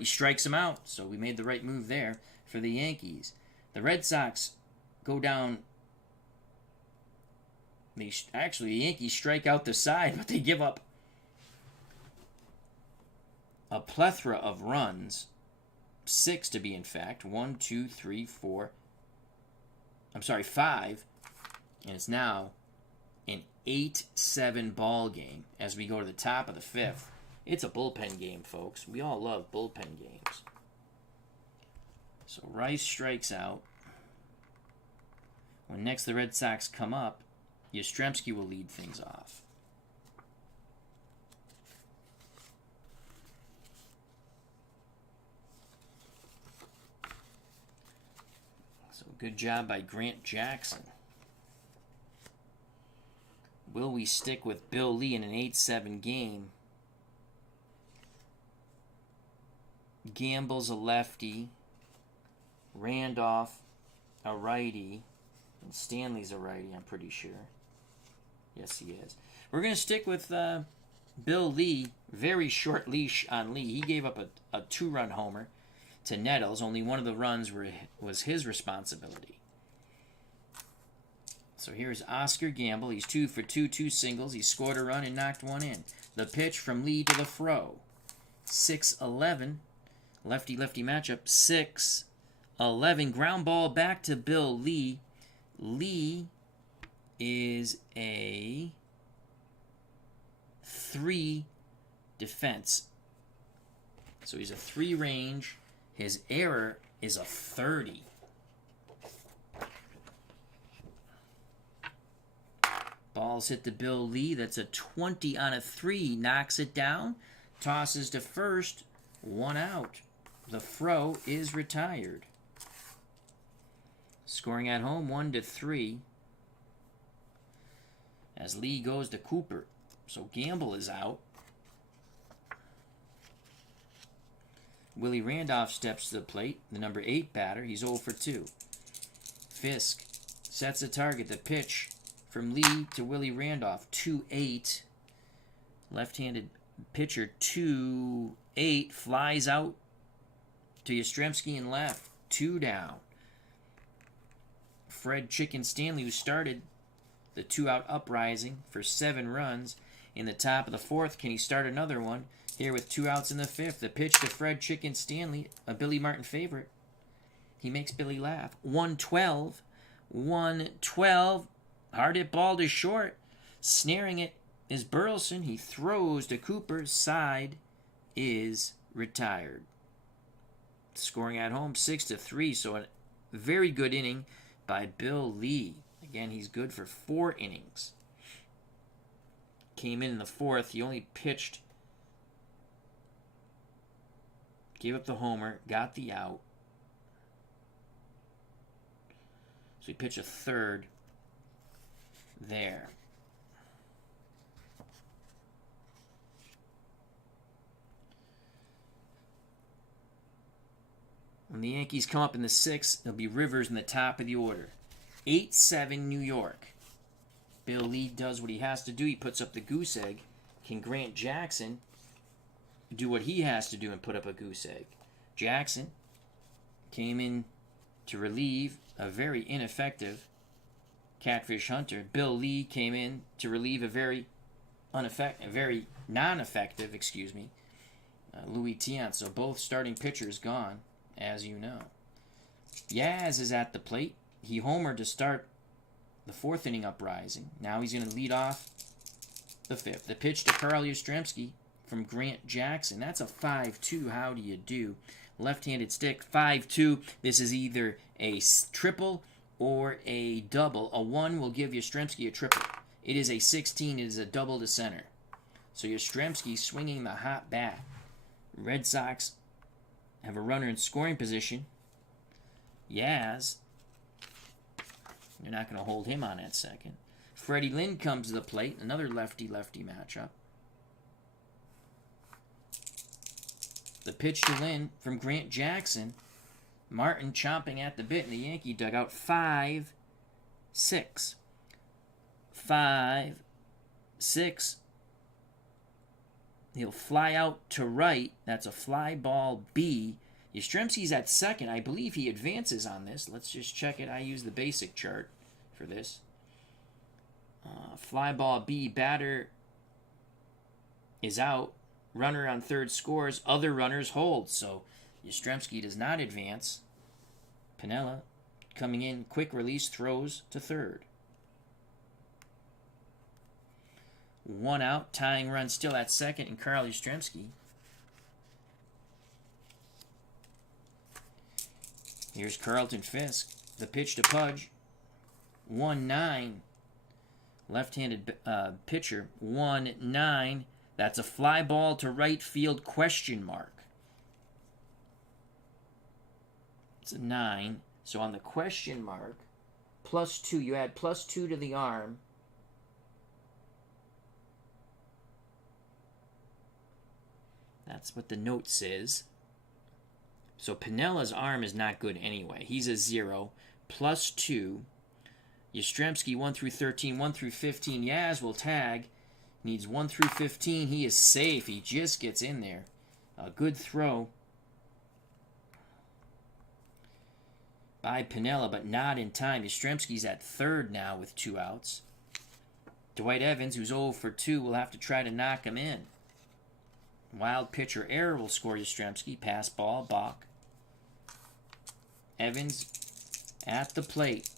He strikes him out, so we made the right move there for the Yankees. The Red Sox go down. The Yankees strike out the side, but they give up a plethora of runs. 6 to be in fact. 1, 2, 3, 4. I'm sorry, 5. And it's now an 8-7 ball game as we go to the top of the 5th. It's a bullpen game, folks. We all love bullpen games. So Rice strikes out. When next the Red Sox come up, Yastrzemski will lead things off. So good job by Grant Jackson. Will we stick with Bill Lee in an 8-7 game? Gamble's a lefty. Randolph, a righty. And Stanley's a righty, I'm pretty sure. Yes, he is. We're going to stick with Bill Lee. Very short leash on Lee. He gave up a 2-run homer to Nettles. Only one of the runs was his responsibility. So here's Oscar Gamble. He's 2 for 2, 2 singles. He scored a run and knocked one in. The pitch from Lee to the fro. 6-11. Lefty-lefty matchup. 6-11. Ground ball back to Bill Lee. Lee is a 3 defense. So he's a 3 range. His error is a 30. Balls hit to Bill Lee. That's a 20 on a 3. Knocks it down. Tosses to first. 1 out. The fro is retired. Scoring at home 1-3. As Lee goes to Cooper. So Gamble is out. Willie Randolph steps to the plate. The number 8 batter. He's 0 for 2. Fisk sets a target. The pitch from Lee to Willie Randolph. 2-8. Left-handed pitcher. 2-8. Flies out to Yastrzemski in left. 2 down. Fred Chicken Stanley, who started the 2-out uprising for 7 runs in the top of the 4th. Can he start another one here with 2 outs in the 5th? The pitch to Fred Chicken Stanley, a Billy Martin favorite. He makes Billy laugh. 1-12. 1-12. Hard hit ball to short. Snaring it is Burleson. He throws to Cooper. Side is retired. Scoring at home 6-3. So a very good inning by Bill Lee. Again, he's good for 4 innings. Came in the 4th. He only pitched. Gave up the homer. Got the out. So he pitched a 3rd there. When the Yankees come up in the 6th, it'll be Rivers in the top of the order. 8-7 New York. Bill Lee does what he has to do. He puts up the goose egg. Can Grant Jackson do what he has to do and put up a goose egg? Jackson came in to relieve a very ineffective Catfish Hunter. Bill Lee came in to relieve a very non-effective, Louis Tiant. So both starting pitchers gone, as you know. Yaz is at the plate. He homered to start the 4th inning uprising. Now he's going to lead off the 5th. The pitch to Carl Yastrzemski from Grant Jackson. That's a 5-2. How do you do? Left-handed stick, 5-2. This is either a triple or a double. A 1 will give Yastrzemski a triple. It is a 16. It is a double to center. So Yastrzemski swinging the hot bat. Red Sox have a runner in scoring position. Yaz, you're not going to hold him on that second. Freddie Lynn comes to the plate. Another lefty-lefty matchup. The pitch to Lynn from Grant Jackson. Martin chomping at the bit in the Yankee dugout. 5-6. 5-6. He'll fly out to right. That's a fly ball B. Yastrzemski's at second. I believe he advances on this. Let's just check it. I use the basic chart for this. Fly ball B. Batter is out. Runner on third scores. Other runners hold. So Yastrzemski does not advance. Piniella coming in. Quick release. Throws to third. 1 out. Tying run still at second. And Carl Yastrzemski. Here's Carlton Fisk. The pitch to Pudge. 1-9. Left-handed pitcher. 1-9. That's a fly ball to right field, question mark. It's a 9. So on the question mark, +2. You add +2 to the arm. That's what the note says. So Pinella's arm is not good anyway. He's a 0. +2. Yastrzemski 1 through 13, 1 through 15. Yaz will tag. Needs 1 through 15. He is safe. He just gets in there. A good throw by Piniella, but not in time. Yastrzemski's at third now with 2 outs. Dwight Evans, who's 0 for 2, will have to try to knock him in. Wild pitch or error will score Yastrzemski. Pass ball, balk. Evans at the plate.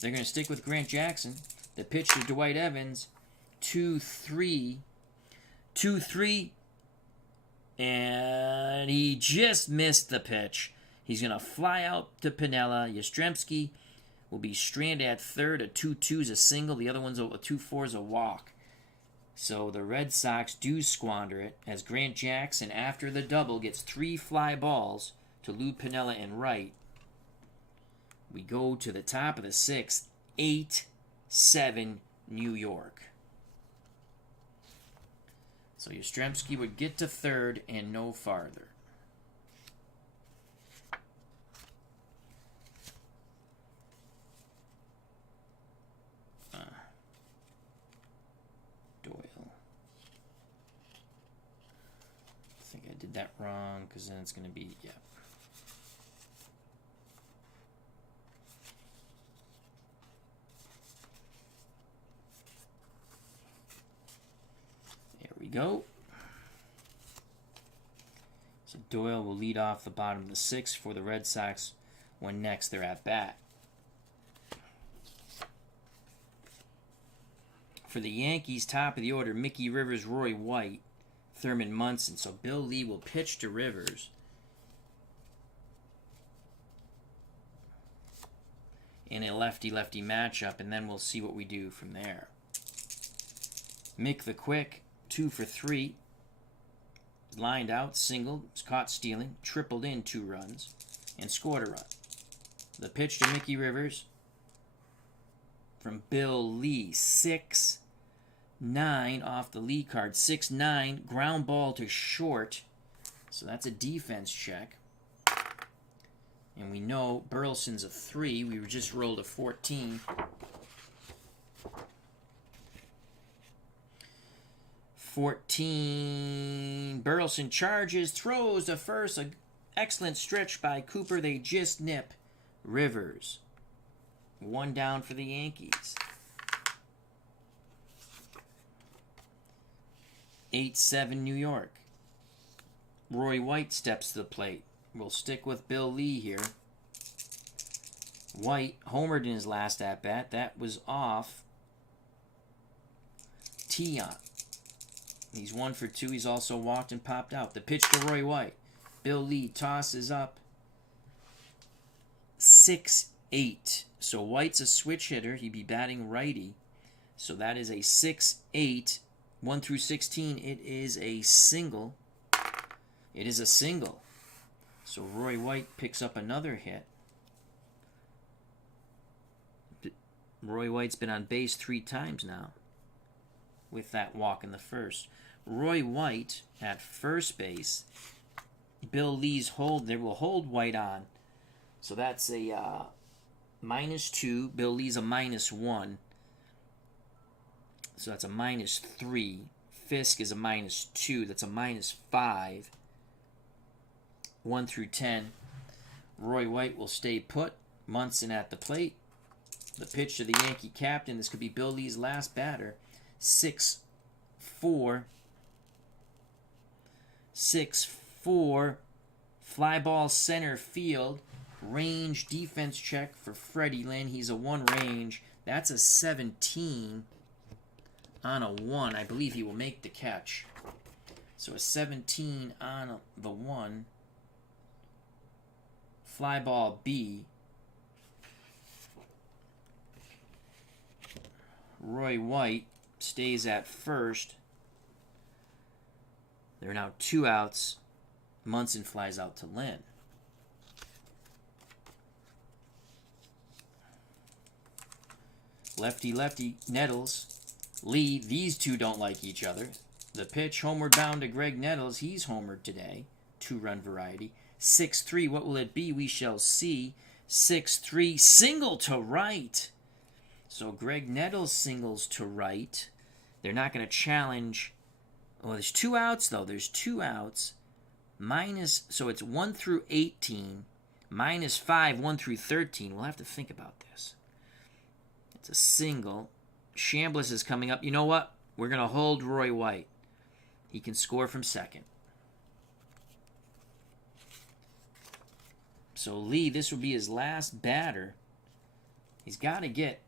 They're going to stick with Grant Jackson. The pitch to Dwight Evans. 2-3. 2-3. And he just missed the pitch. He's going to fly out to Piniella. Yastrzemski will be stranded at third. A 2-2 is a single. The other one's a 2-4 is a walk. So the Red Sox do squander it as Grant Jackson, after the double, gets 3 fly balls to Lou Piniella in right. We go to the top of the 6th, 8-7 New York. So Yastrzemski would get to third and no farther. Doyle. I think I did that wrong because then it's going to be, yeah. Go. So Doyle will lead off the bottom of the 6th for the Red Sox when next they're at bat. For the Yankees, top of the order, Mickey Rivers, Roy White, Thurman Munson. So Bill Lee will pitch to Rivers. In a lefty-lefty matchup, and then we'll see what we do from there. Mick the Quick, 2 for 3. Lined out, singled, was caught stealing, tripled in 2 runs, and scored a run. The pitch to Mickey Rivers from Bill Lee. 6-9 off the Lee card. 6-9, ground ball to short. So that's a defense check. And we know Burleson's a 3. We just rolled a 14. 14. Burleson charges, throws to first. An excellent stretch by Cooper. They just nip Rivers. 1 down for the Yankees. 8-7 New York. Roy White steps to the plate. We'll stick with Bill Lee here. White homered in his last at-bat. That was off Tiant. He's 1 for 2. He's also walked and popped out. The pitch to Roy White. Bill Lee tosses up. 6-8. So White's a switch hitter. He'd be batting righty. So that is a 6-8. 1 through 16. It is a single. It is a single. So Roy White picks up another hit. Roy White's been on base 3 times now with that walk in the first. Roy White at first base. Bill Lee's hold. They will hold White on. So that's a -2. Bill Lee's a -1. So that's a -3. Fisk is a -2. That's a -5. 1 through 10. Roy White will stay put. Munson at the plate. The pitch to the Yankee captain. This could be Bill Lee's last batter. 6-4. 6-4. Fly ball center field. Range defense check for Freddie Lynn. He's a 1 range. That's a 17 on a 1. I believe he will make the catch. So a 17 on the 1. Fly ball B. Roy White stays at first. There are now 2 outs. Munson flies out to Lynn. Lefty, Nettles. Lee, these two don't like each other. The pitch, homeward bound to Greg Nettles. He's homered today. 2-run variety. 6-3, what will it be? We shall see. 6-3, single to right. So Greg Nettles singles to right. They're not going to challenge. Oh, there's 2 outs, though. There's 2 outs. Minus, so it's 1 through 18. Minus 5, 1 through 13. We'll have to think about this. It's a single. Chambliss is coming up. You know what? We're going to hold Roy White. He can score from second. So Lee, this will be his last batter. He's got to get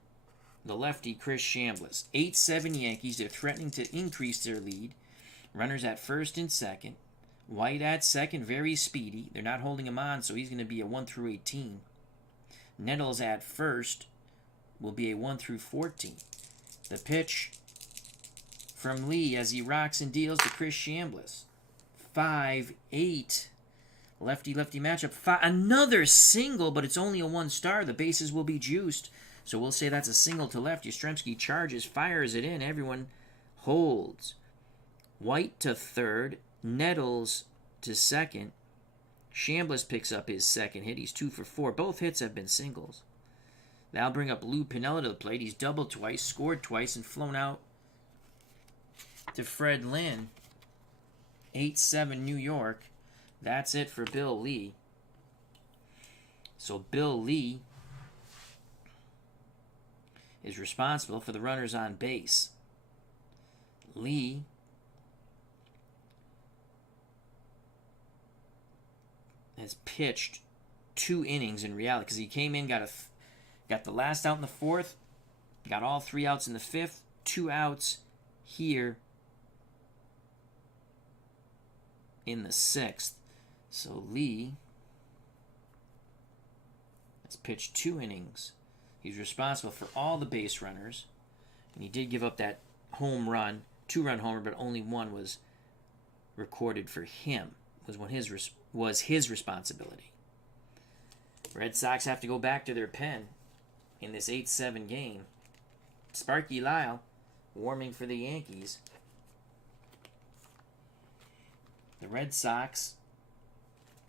the lefty Chris Chambliss. 8-7 Yankees. They're threatening to increase their lead. Runners at first and second. White at second, very speedy. They're not holding him on, so he's going to be a 1 through 18. Nettles at first will be a 1 through 14. The pitch from Lee as he rocks and deals to Chris Chambliss. 5-8. Lefty-lefty matchup. Another single, but it's only a 1-star. The bases will be juiced. So we'll say that's a single to left. Yastrzemski charges, fires it in. Everyone holds. White to third. Nettles to second. Chambliss picks up his second hit. He's 2 for 4. Both hits have been singles. That'll bring up Lou Piniella to the plate. He's doubled twice, scored twice, and flown out to Fred Lynn. 8-7 New York. That's it for Bill Lee. So Bill Lee is responsible for the runners on base. Lee has pitched 2 innings in reality because he came in, got the last out in the 4th, got all 3 outs in the 5th, 2 outs here in the 6th. So Lee has pitched 2 innings. He's responsible for all the base runners, and he did give up that home run, 2-run homer, but only 1 was recorded for him. Was his responsibility. Red Sox have to go back to their pen in this 8-7 game. Sparky Lyle warming for the Yankees. The Red Sox,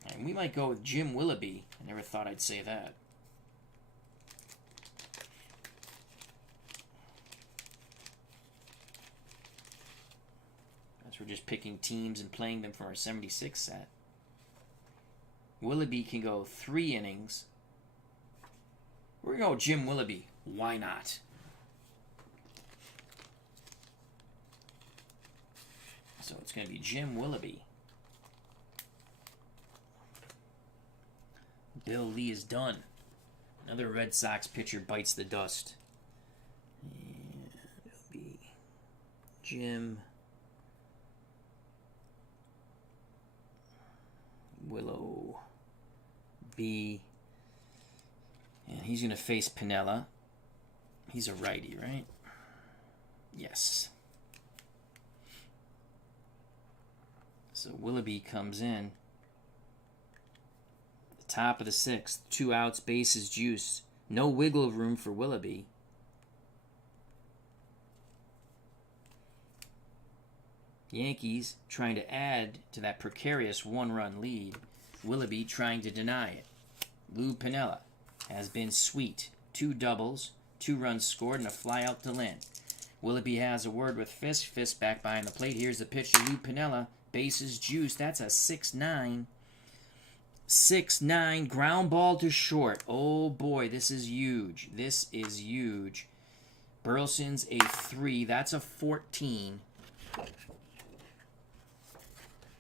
and we might go with Jim Willoughby. I never thought I'd say that. As we're just picking teams and playing them from our 76 set. Willoughby can go 3 innings. We're going to go Jim Willoughby. Why not? So it's going to be Jim Willoughby. Bill Lee is done. Another Red Sox pitcher bites the dust. And it'll be Jim Willoughby. And he's going to face Piniella. He's a righty, right? Yes. So Willoughby comes in. The top of the 6th. 2 outs, bases juice. No wiggle room for Willoughby. Yankees trying to add to that precarious 1-run lead. Willoughby trying to deny it. Lou Piniella has been sweet. 2 doubles, 2 runs scored, and a fly out to Lynn. Willoughby has a word with Fisk. Fisk back behind the plate. Here's the pitch to Lou Piniella. Bases juice. That's a 6-9. 6-9. Ground ball to short. Oh boy, this is huge. This is huge. Burleson's a 3. That's a 14.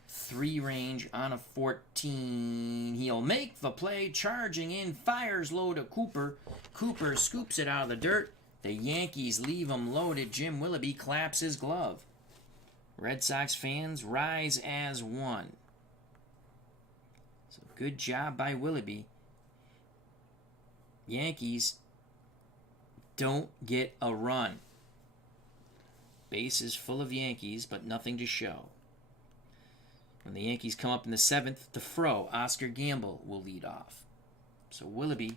3 range on a 14. He'll make the play. Charging in. Fires low to Cooper. Cooper scoops it out of the dirt. The Yankees leave him loaded. Jim Willoughby claps his glove. Red Sox fans rise as one. So good job by Willoughby. Yankees don't get a run. Base is full of Yankees, but nothing to show. When the Yankees come up in the 7th, the Fro, Oscar Gamble, will lead off. So Willoughby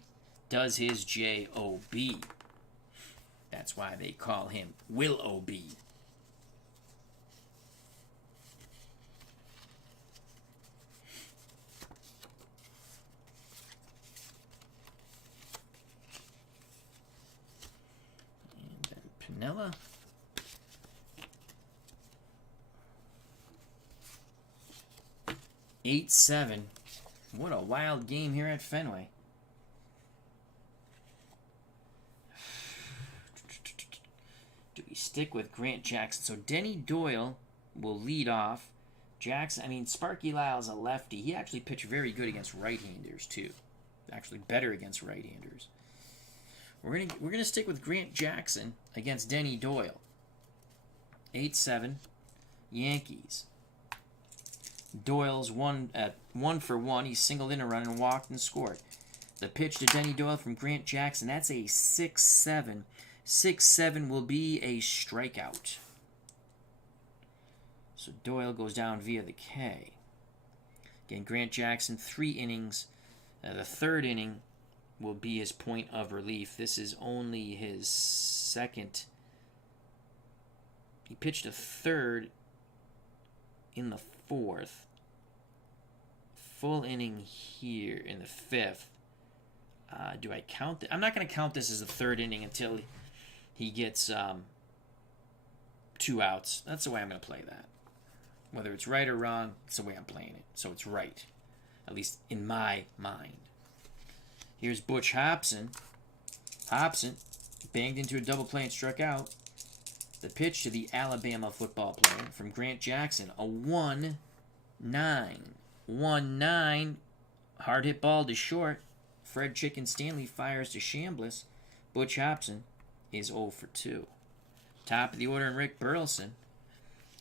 does his J.O.B. That's why they call him Willoughby. And then Pinella. Eight, 7. What a wild game here at Fenway. Do we stick with Grant Jackson? So Denny Doyle will lead off. Jackson, I mean, Sparky Lyle's a lefty. He actually pitched very good against right-handers, too. Actually better against right-handers. We're gonna stick with Grant Jackson against Denny Doyle. 8-7. Yankees. Doyle's one for one. He singled in a run and walked and scored. The pitch to Denny Doyle from Grant Jackson. That's a 6-7. 6-7 will be a strikeout. So Doyle goes down via the K. Again, Grant Jackson, 3 innings. The third inning will be his point of relief. This is only his second. He pitched a third in the 4th. Full inning here in the 5th. Do I count it? I'm not going to count this as a third inning until he gets 2 outs. That's the way I'm going to play that. Whether it's right or wrong, it's the way I'm playing it. So it's right. At least in my mind. Here's Butch Hobson. Hobson banged into a double play and struck out. The pitch to the Alabama football player from Grant Jackson. A 1-9. 1-9. Hard hit ball to short. Fred Chicken Stanley fires to Chambliss. Butch Hobson is 0 for 2. Top of the order, and Rick Burleson.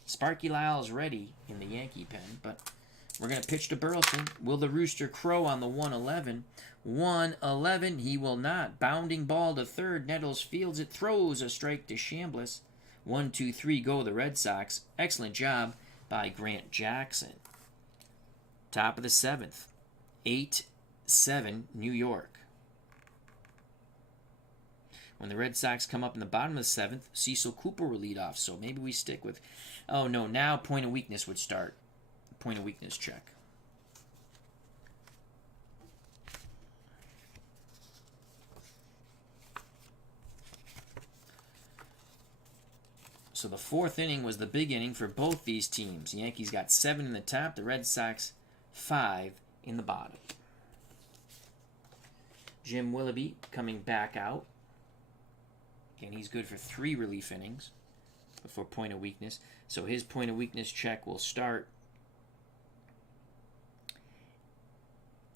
Sparky Lyle is ready in the Yankee pen, but we're going to pitch to Burleson. Will the Rooster crow on the 1-11? 1-11, he will not. Bounding ball to third. Nettles fields it, throws a strike to Chambliss. 1-2-3 go the Red Sox. Excellent job by Grant Jackson. Top of the 7th. 8-7 New York. When the Red Sox come up in the bottom of the 7th, Cecil Cooper will lead off. So maybe we stick with... Oh, no. Now point of weakness would start. Point of weakness check. So the 4th inning was the big inning for both these teams. The Yankees got 7 in the top. The Red Sox 5 in the bottom. Jim Willoughby coming back out. Again, he's good for 3 relief innings before point of weakness. So his point of weakness check will start.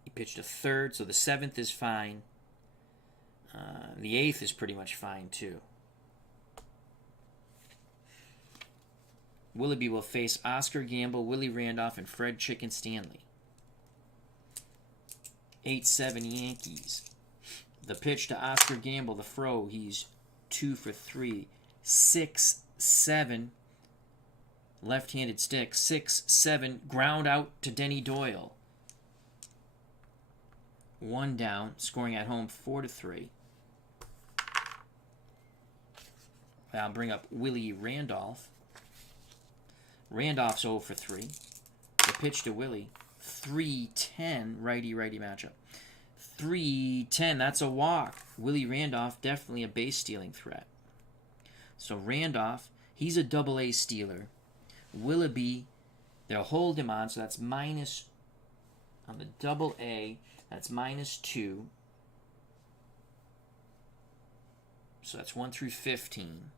He pitched a 3rd, so the 7th is fine. The 8th is pretty much fine, too. Willoughby will face Oscar Gamble, Willie Randolph, and Fred Chicken Stanley. 8-7 Yankees. The pitch to Oscar Gamble, the throw, he's 2 for 3. 6-7 left-handed stick. 6-7 ground out to Denny Doyle. 1 down, scoring at home 4-3. I'll bring up Willie Randolph. Randolph's 0 for 3. The pitch to Willie. 3-10 righty-righty matchup. 3-10, that's a walk. Willie Randolph, definitely a base-stealing threat. So Randolph, he's a double-A stealer. Willoughby, they'll hold him on, so that's minus, on the double-A, that's -2. So that's 1 through 15.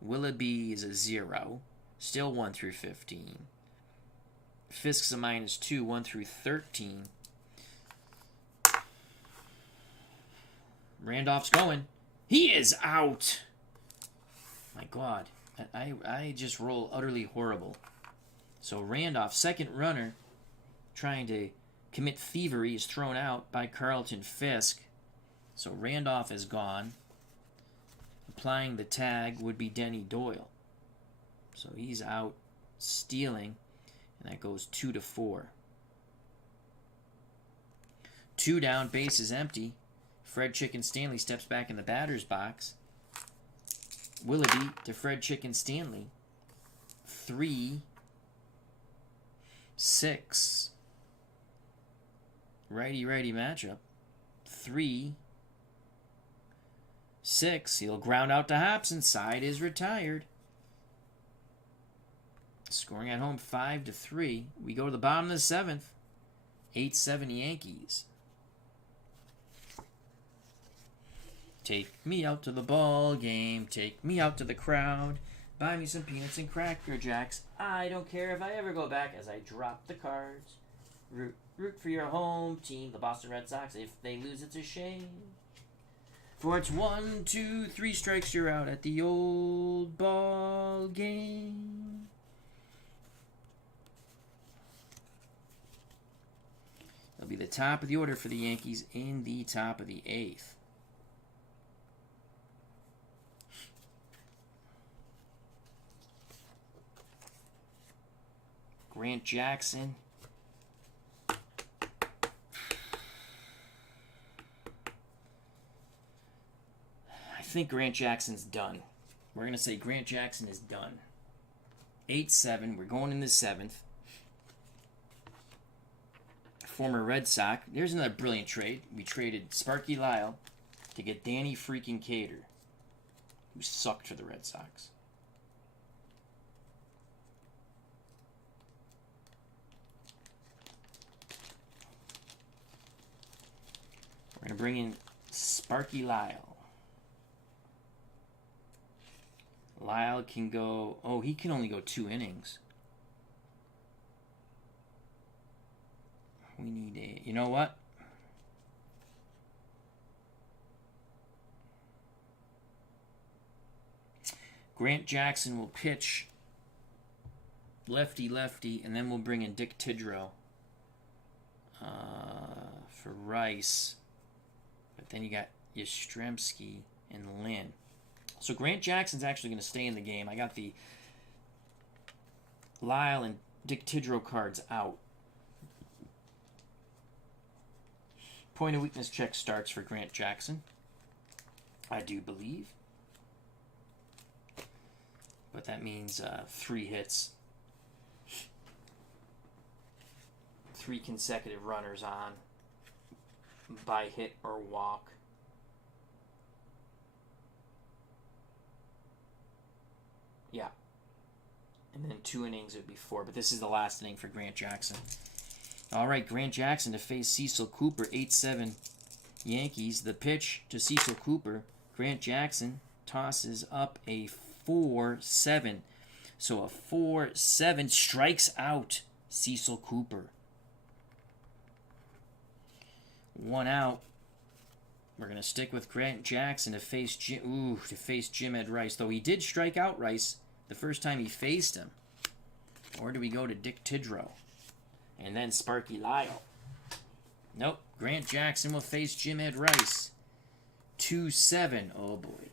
Willoughby is a 0. Still 1 through 15. Fisk's a -2, 1 through 13. Randolph's going. He is out. My God. I just roll utterly horrible. So Randolph, second runner, trying to commit thievery, is thrown out by Carlton Fisk. So Randolph is gone. Applying the tag would be Denny Doyle. So he's out stealing, and that goes 2-4. 2 down, base is empty. Fred Chicken Stanley steps back in the batter's box. Willoughby to Fred Chicken Stanley. 3, 6. Righty-righty matchup. 3, 6. He'll ground out to Hobson. Side is retired. Scoring at home 5-3. We go to the bottom of the 7th. 8-7 Yankees. Take me out to the ball game. Take me out to the crowd. Buy me some peanuts and Cracker Jacks. I don't care if I ever go back as I drop the cards. Root for your home team, the Boston Red Sox. If they lose, it's a shame. For it's 1, 2, 3 strikes, you're out at the old ball game. It'll be the top of the order for the Yankees in the top of the 8th. Grant Jackson. I think Grant Jackson's done. We're going to say Grant Jackson is done. 8-7. We're going in the 7th. Former Red Sox. There's another brilliant trade. We traded Sparky Lyle to get Danny freaking Cater, who sucked for the Red Sox. We're going to bring in Sparky Lyle. Lyle can go... Oh, he can only go 2 innings. We need a... You know what? Grant Jackson will pitch lefty, and then we'll bring in Dick Tidrow for Rice. But then you got Yastrzemski and Lynn. So Grant Jackson's actually going to stay in the game. I got the Lyle and Dick Tidrow cards out. Point of weakness check starts for Grant Jackson, I do believe. But that means 3 hits. 3 consecutive runners on by hit or walk. Yeah. And then 2 innings would be 4. But this is the last inning for Grant Jackson. All right, Grant Jackson to face Cecil Cooper, 8-7 Yankees. The pitch to Cecil Cooper. Grant Jackson tosses up a 4-7. So a 4-7 strikes out Cecil Cooper. 1 out. We're going to stick with Grant Jackson to face Jim Ed Rice. Though he did strike out Rice the first time he faced him. Or do we go to Dick Tidrow? And then Sparky Lyle. Nope. Grant Jackson will face Jim Ed Rice. 2-7. Oh, boy.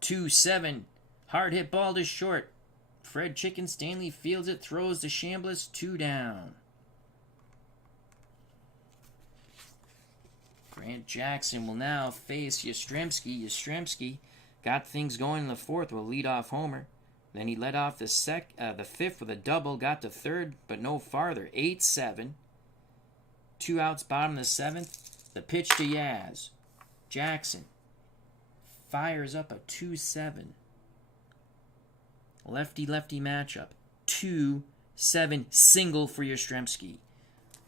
2-7. Hard hit ball to short. Fred Chicken Stanley fields it, throws to Chambliss. 2 down. Grant Jackson will now face Yastrzemski. Yastrzemski got things going in the 4th with a leadoff homer. Then he led off the 5th with a double, got to 3rd, but no farther. 8-7. 2 outs, bottom of the 7th. The pitch to Yaz. Jackson fires up a 2-7. Lefty-lefty matchup. 2-7 single for Yastrzemski.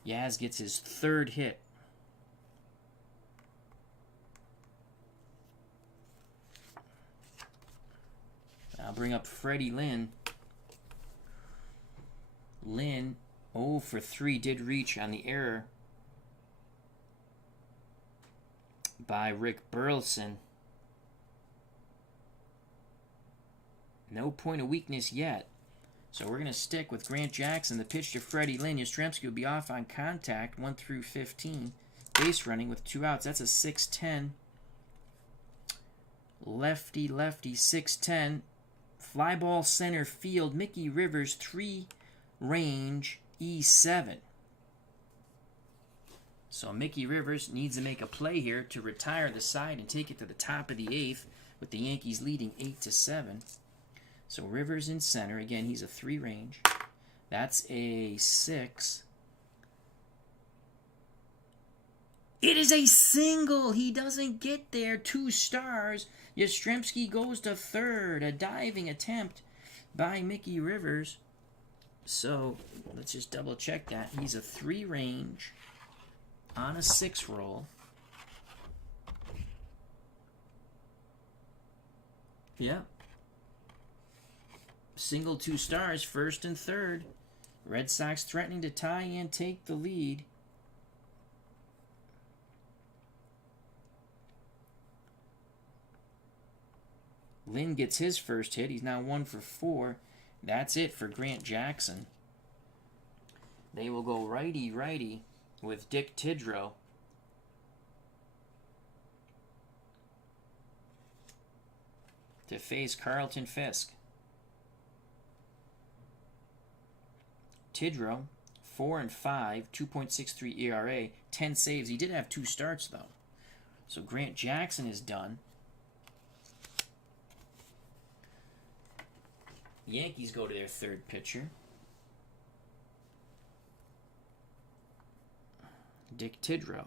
Yaz gets his 3rd hit. I'll bring up Freddie Lynn. Lynn, 0 for 3, did reach on the error by Rick Burleson. No point of weakness yet. So we're going to stick with Grant Jackson. The pitch to Freddie Lynn. Yastrzemski will be off on contact, 1 through 15. Base running with 2 outs. That's a 6-10. Lefty, 6-10. Fly ball center field. Mickey Rivers, 3 range, E7. So Mickey Rivers needs to make a play here to retire the side and take it to the top of the 8th with the Yankees leading 8-7. So Rivers in center. Again, he's a 3 range. That's a 6. It is a single. He doesn't get there. 2 stars. Yastrzemski goes to third. A diving attempt by Mickey Rivers. So let's just double check that. He's a 3 range on a 6 roll. Yeah. Single 2 stars, first and third. Red Sox threatening to tie and take the lead. Lynn gets his first hit. He's now 1 for 4. That's it for Grant Jackson. They will go righty-righty with Dick Tidrow. To face Carlton Fisk. Tidrow, 4 and 5, 2.63 ERA, 10 saves. He did have 2 starts, though. So Grant Jackson is done. Yankees go to their third pitcher. Dick Tidrow.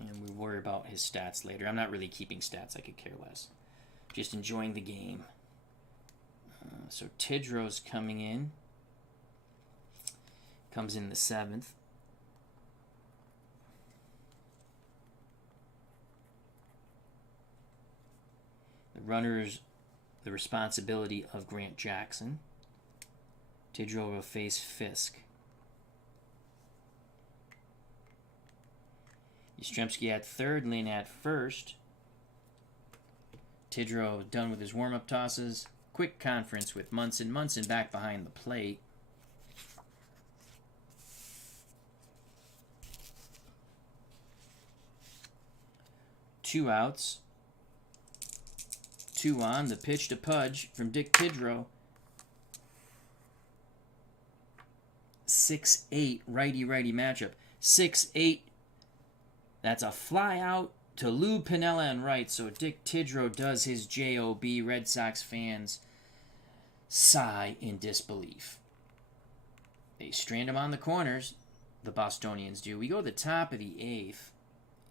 And we worry about his stats later. I'm not really keeping stats. I could care less. Just enjoying the game. So Tidrow's coming in. Comes in the 7th. The runner's the responsibility of Grant Jackson. Tidrow will face Fisk. Yastrzemski at third, Lynn at first. Tidrow done with his warm-up tosses. Quick conference with Munson. Munson back behind the plate. Two outs. 2 on. The pitch to Pudge from Dick Tidrow. 6-8 righty-righty matchup. 6-8. That's a fly out to Lou Piniella and right. So Dick Tidrow does his J.O.B. Red Sox fans sigh in disbelief. They strand him on the corners. The Bostonians do. We go to the top of the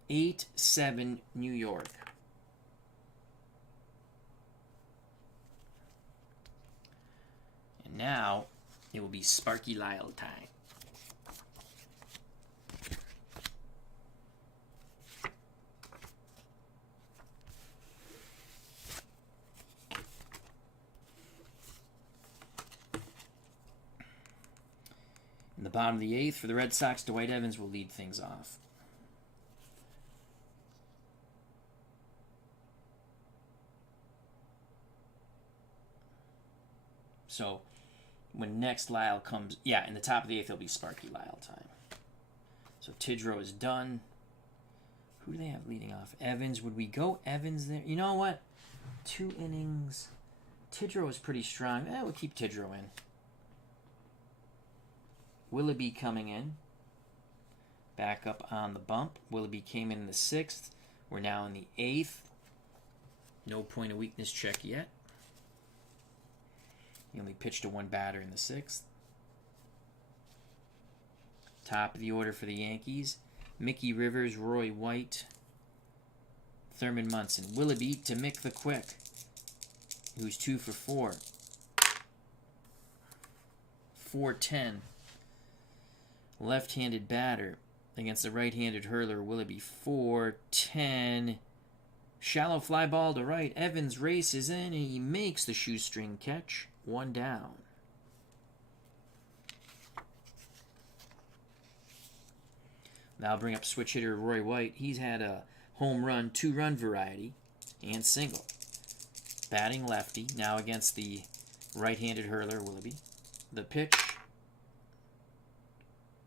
8th. 8-7 New York. And now it will be Sparky Lyle time. In the bottom of the 8th, for the Red Sox, Dwight Evans will lead things off. So, when next Lyle comes... Yeah, in the top of the 8th, it'll be Sparky Lyle time. So, Tidrow is done. Who do they have leading off? Evans. Would we go Evans there? You know what? 2 innings. Tidrow is pretty strong. We'll keep Tidrow in. Willoughby coming in. Back up on the bump. Willoughby came in the 6th. We're now in the 8th. No point of weakness check yet. He only pitched to 1 batter in the 6th. Top of the order for the Yankees. Mickey Rivers, Roy White, Thurman Munson. Willoughby to Mick the Quick, who's 2 for 4. 4-10. Left-handed batter against the right-handed hurler, Willoughby. 4-10. Shallow fly ball to right. Evans races in, and he makes the shoestring catch. 1 down. Now I'll bring up switch hitter Roy White. He's had a home run, 2-run variety, and single. Batting lefty, now against the right-handed hurler, Willoughby. The pitch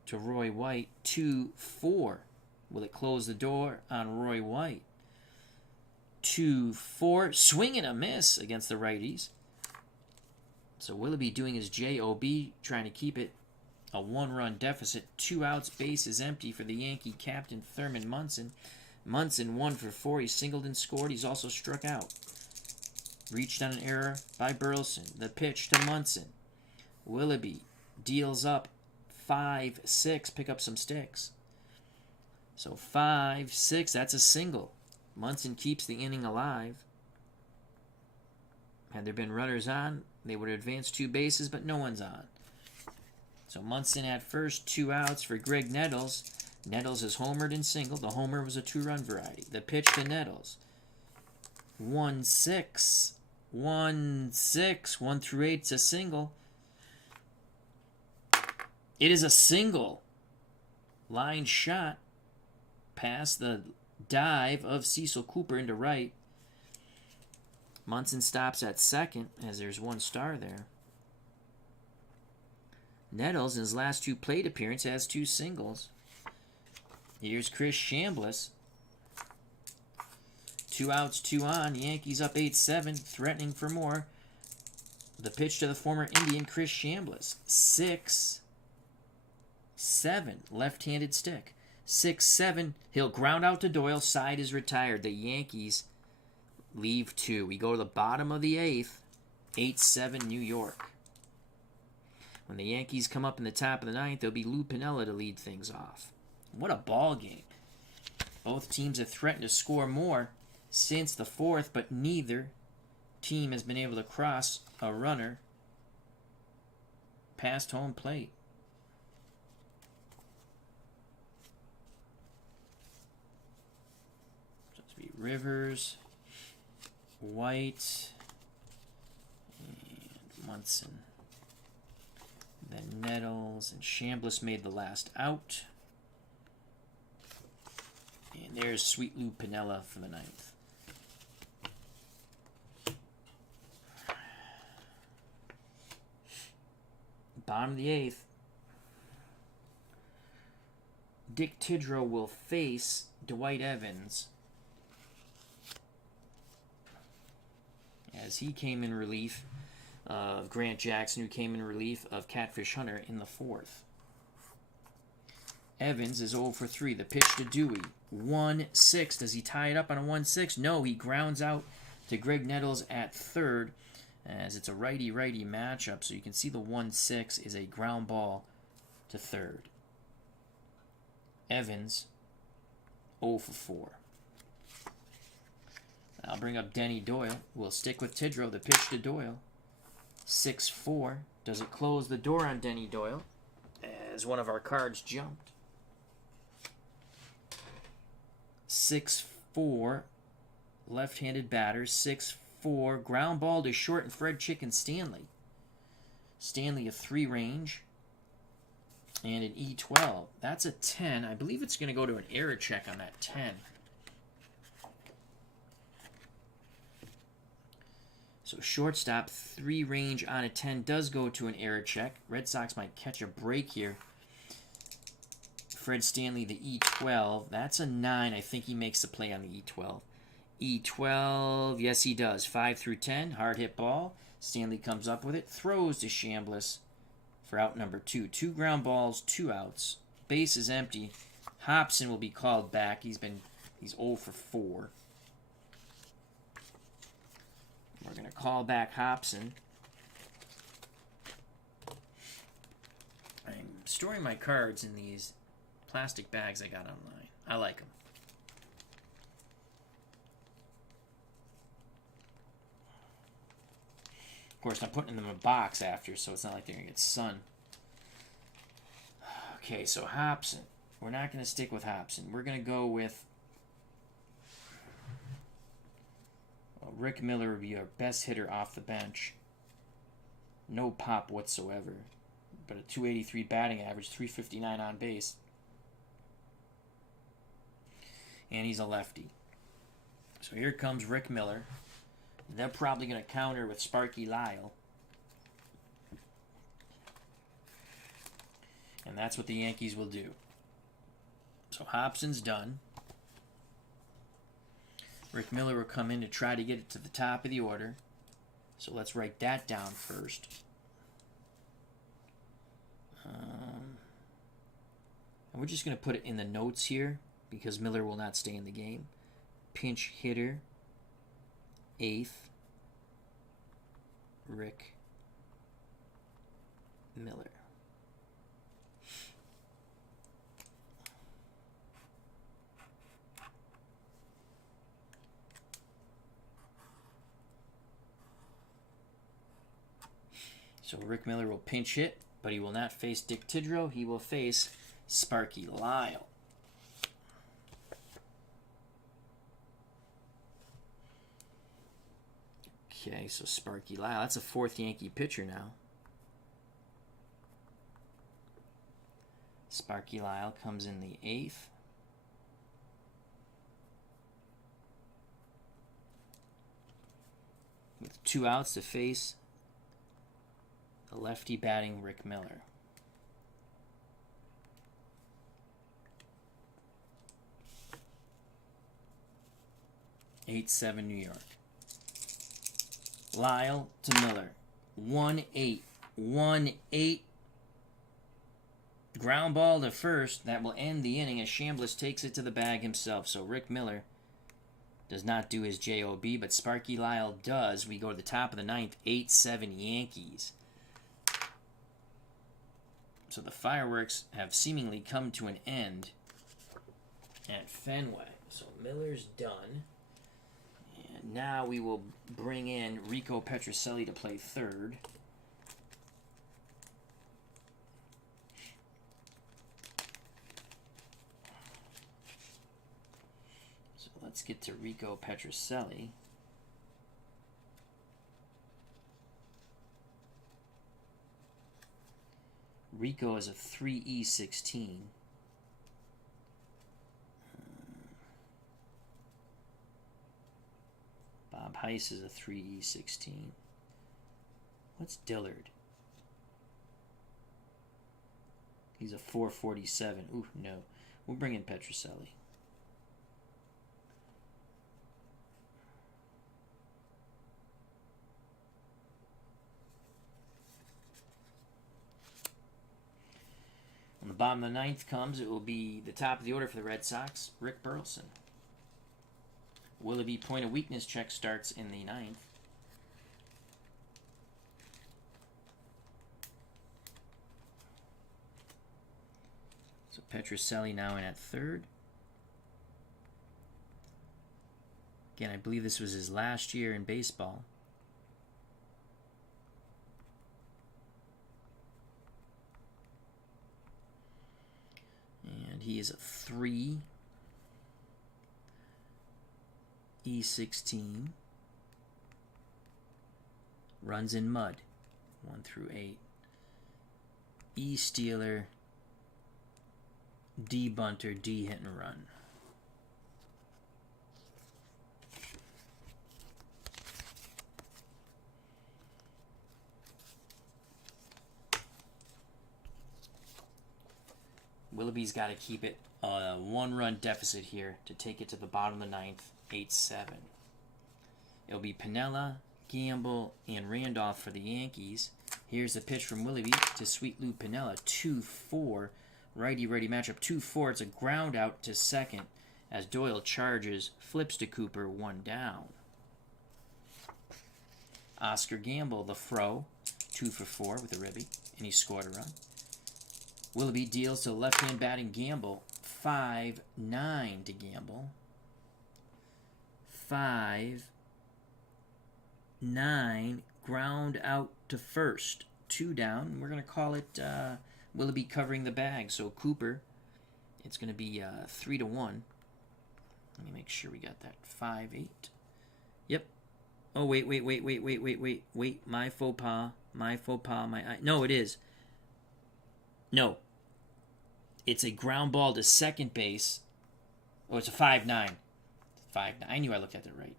to Roy White, 2-4. Will it close the door on Roy White? 2-4. Swing and a miss against the righties. So Willoughby doing his job, trying to keep it a 1-run deficit. 2 outs, base is empty for the Yankee captain Thurman Munson. Munson 1 for 4. He singled and scored. He's also struck out. Reached on an error by Burleson. The pitch to Munson. Willoughby deals up 5-6. Pick up some sticks. So 5-6. That's a single. Munson keeps the inning alive. Had there been runners on, they would have advanced 2 bases, but no one's on. So Munson at first, 2 outs for Greg Nettles. Nettles has homered and singled. The homer was a 2-run variety. The pitch to Nettles. 1-6. 1-6. 1 through 8's a single. It is a single. Line shot past the dive of Cecil Cooper into right. Munson stops at second, as there's 1 star there. Nettles, in his last 2 plate appearances, has 2 singles. Here's Chris Chambliss. 2 outs, 2 on. Yankees up 8-7, threatening for more. The pitch to the former Indian, Chris Chambliss. 6-7, left-handed stick. 6-7, he'll ground out to Doyle. Side is retired. The Yankees leave 2. We go to the bottom of the 8th. 8-7 New York. When the Yankees come up in the top of the 9th, there'll be Lou Piniella to lead things off. What a ball game. Both teams have threatened to score more since the 4th, but neither team has been able to cross a runner past home plate. So it's be Rivers, White, and Munson. Then Nettles and Chambliss made the last out. And there's Sweet Lou Piniella for the 9th. Bottom of the 8th. Dick Tidrow will face Dwight Evans as he came in relief of Grant Jackson, who came in relief of Catfish Hunter in the 4th. Evans is 0 for 3. The pitch to Dewey. 1-6. Does he tie it up on a 1-6? No, he grounds out to Greg Nettles at third, as it's a righty-righty matchup. So you can see the 1-6 is a ground ball to third. Evans 0 for 4. I'll bring up Denny Doyle. We'll stick with Tidrow. The pitch to Doyle. 6-4. Does it close the door on Denny Doyle as one of our cards jumped? 6-4. Left-handed batter. 6-4. Ground ball to short and Fred Chicken Stanley. Stanley a 3 range. And an E12. That's a 10. I believe it's going to go to an error check on that 10. So shortstop, 3 range on a 10 does go to an error check. Red Sox might catch a break here. Fred Stanley, the E12. That's a 9. I think he makes the play on the E12. E12, yes he does. 5 through 10, hard hit ball. Stanley comes up with it, throws to Chambliss for out number 2. 2 ground balls, 2 outs. Base is empty. Hobson will be called back. He's 0 for 4. We're going to call back Hobson. I'm storing my cards in these plastic bags I got online. I like them. Of course, I'm putting them in a box after, so it's not like they're going to get sun. Okay, so Hobson. We're not going to stick with Hobson. We're going to go with... Rick Miller would be our best hitter off the bench. No pop whatsoever. But a 283 batting average, 359 on base. And he's a lefty. So here comes Rick Miller. They're probably going to counter with Sparky Lyle. And that's what the Yankees will do. So Hobson's done. Rick Miller will come in to try to get it to the top of the order. So let's write that down first. And we're just going to put it in the notes here because Miller will not stay in the game. Pinch hitter, 8th, Rick Miller. So Rick Miller will pinch hit, but he will not face Dick Tidrow. He will face Sparky Lyle. Okay, so Sparky Lyle. That's a 4th Yankee pitcher now. Sparky Lyle comes in the 8th. With 2 outs to face the lefty batting Rick Miller. Eight 7 New York. Lyle to Miller. 1-8. 1-8. Ground ball to first. That will end the inning as Chambliss takes it to the bag himself. So Rick Miller does not do his JOB, but Sparky Lyle does. We go to the top of the 9th. 8-7 Yankees. So the fireworks have seemingly come to an end at Fenway. So Miller's done. And now we will bring in Rico Petrocelli to play third. So let's get to Rico Petrocelli. Rico is a 3E16. Bob Heiss is a 3E16. What's Dillard? He's a 447. Ooh, no. We'll bring in Petrocelli. On the bottom of the 9th comes, it will be the top of the order for the Red Sox, Rick Burleson. Willoughby point of weakness check starts in the 9th. So Petrocelli now in at third. Again, I believe this was his last year in baseball. And he is a 3 E16. Runs in mud. 1 through 8. E stealer. D bunter. D hit and run. Willoughby's got to keep it a 1-run deficit here to take it to the bottom of the 9th, 8-7. It'll be Piniella, Gamble, and Randolph for the Yankees. Here's the pitch from Willoughby to Sweet Lou Piniella, 2-4. Righty-righty matchup, 2-4. It's a ground out to second as Doyle charges, flips to Cooper, 1 down. Oscar Gamble, the Fro, 2 for 4 with a ribby, and he scored a run. Willoughby deals to left-hand batting Gamble. 5-9 to Gamble. 5-9. Ground out to first. 2 down. We're going to call it Willoughby covering the bag. So Cooper, it's going to be 3-1. Let me make sure we got that. 5-8. Yep. Oh, wait. My faux pas. No, it is. No. It's a ground ball to second base. Oh, it's a 5-9. 5-9. I knew I looked at it right.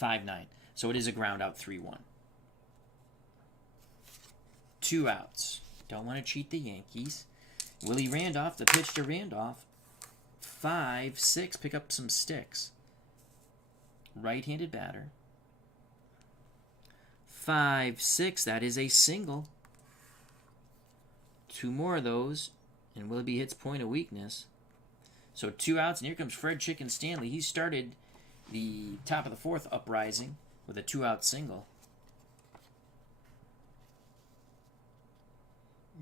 5-9. So it is a ground out 3-1. 2 outs. Don't want to cheat the Yankees. Willie Randolph, the pitch to Randolph. 5-6. Pick up some sticks. right-handed batter. 5-6, that is a single. 2 more of those, and Willoughby hits point of weakness. So 2 outs, and here comes Fred Chicken Stanley. He started the top of the 4th uprising with a 2-out single.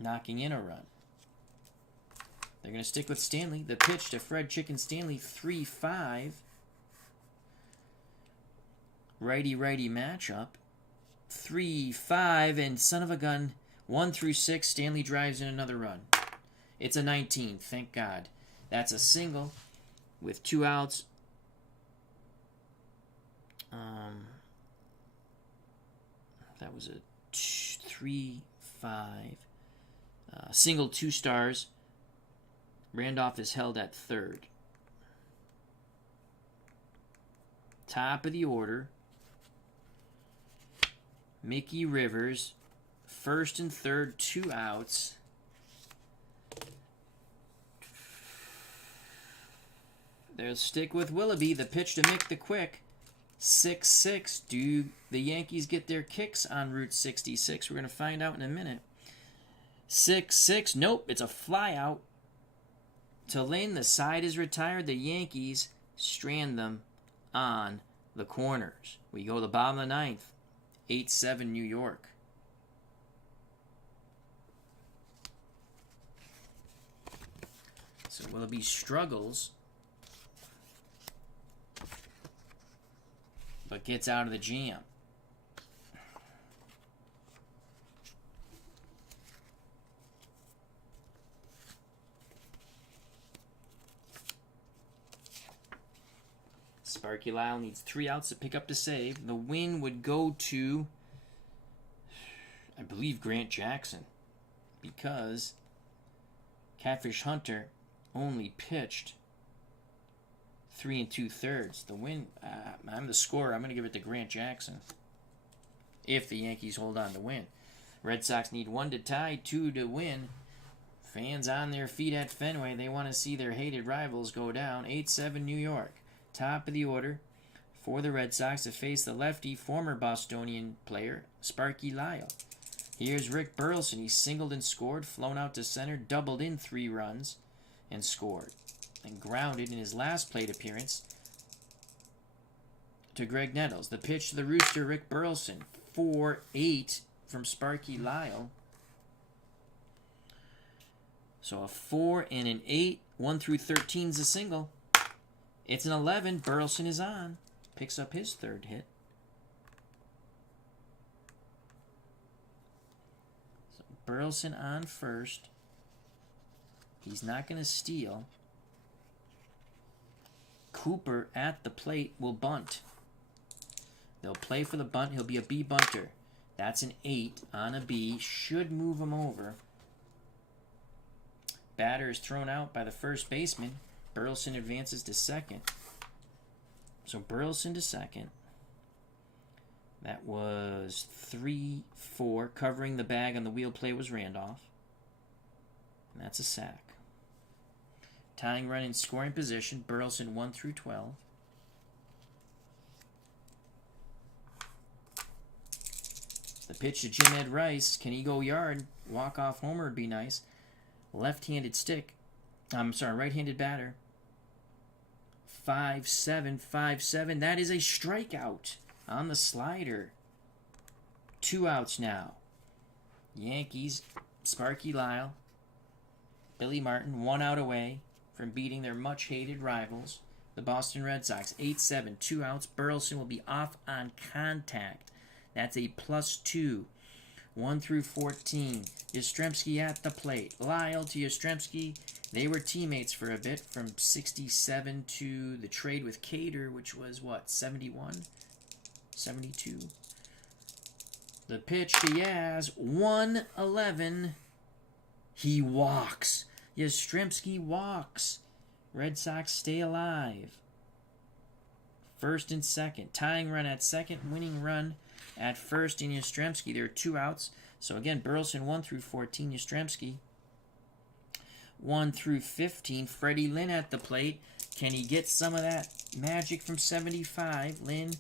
Knocking in a run. They're going to stick with Stanley. The pitch to Fred Chicken Stanley, 3-5. Righty-righty matchup. 3-5, and son of a gun, 1-6, Stanley drives in another run. It's a 19, thank God. That's a single with 2 outs. That was a 3-5. Single, 2 stars. Randolph is held at third. Top of the order. Mickey Rivers, first and third, 2 outs. They'll stick with Willoughby. The pitch to Mick the Quick. 6-6. Do the Yankees get their kicks on Route 66? We're going to find out in a minute. 6-6. Nope, it's a fly out. To Lane, the side is retired. The Yankees strand them on the corners. We go to the bottom of the 9th. 8-7 New York. So Willoughby struggles, but gets out of the jam. Sparky Lyle needs 3 outs to pick up the save. The win would go to, I believe, Grant Jackson, because Catfish Hunter only pitched 3 2/3. The win, I'm the scorer. I'm going to give it to Grant Jackson if the Yankees hold on to win. Red Sox need 1 to tie, 2 to win. Fans on their feet at Fenway. They want to see their hated rivals go down. 8-7 New York. Top of the order for the Red Sox to face the lefty, former Bostonian player, Sparky Lyle. Here's Rick Burleson. He singled and scored, flown out to center, doubled in 3 runs, and scored. And grounded in his last plate appearance to Greg Nettles. The pitch to the Rooster, Rick Burleson. 4-8 from Sparky Lyle. So a 4 and an 8. 1-13 is a single. It's an 11. Burleson is on. Picks up his 3rd hit. So Burleson on first. He's not going to steal. Cooper at the plate will bunt. They'll play for the bunt. He'll be a B bunter. That's an 8 on a B. Should move him over. Batter is thrown out by the first baseman. Burleson advances to second. So Burleson to second. That was 3-4. Covering the bag on the wheel play was Randolph. And that's a sack. Tying run in scoring position. Burleson 1-12. The pitch to Jim Ed Rice. Can he go yard? Walk-off homer would be nice. Left-handed stick. Right-handed batter. 5-7, 5-7. That is a strikeout on the slider. 2 outs now. Yankees, Sparky Lyle, Billy Martin, 1 out away from beating their much-hated rivals, the Boston Red Sox. 8-7, 2 outs. Burleson will be off on contact. That's a +2. 1-14. Yastrzemski at the plate. Lyle to Yastrzemski. They were teammates for a bit from 67 to the trade with Cater, which was, 71? 72? The pitch to Yaz. 1-11. He walks. Yastrzemski walks. Red Sox stay alive. First and second. Tying run at second. Winning run at first in Yastrzemski. There are 2 outs. So again, Burleson 1-14. Yastrzemski 1-15. Freddie Lynn at the plate. Can he get some of that magic from 75? Lynn,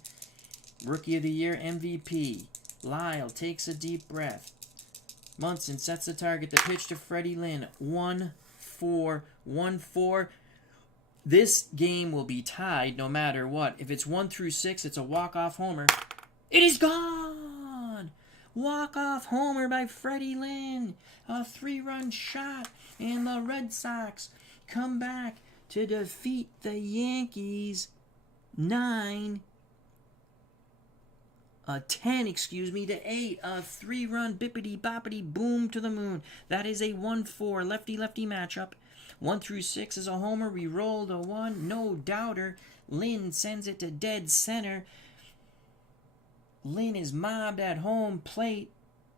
Rookie of the Year, MVP. Lyle takes a deep breath. Munson sets the target. The pitch to Freddie Lynn. 1-4, 1-4. This game will be tied no matter what. If it's 1 through 6, it's a walk-off homer. It is gone! Walk-off homer by Freddie Lynn. A 3-run shot. And the Red Sox come back to defeat the Yankees 10 to 8. A 3-run bippity-boppity boom to the moon. That is a 1-4 lefty-lefty matchup. 1 through 6 is a homer. We roll to 1. No doubter. Lynn sends it to dead center. Lynn is mobbed at home plate.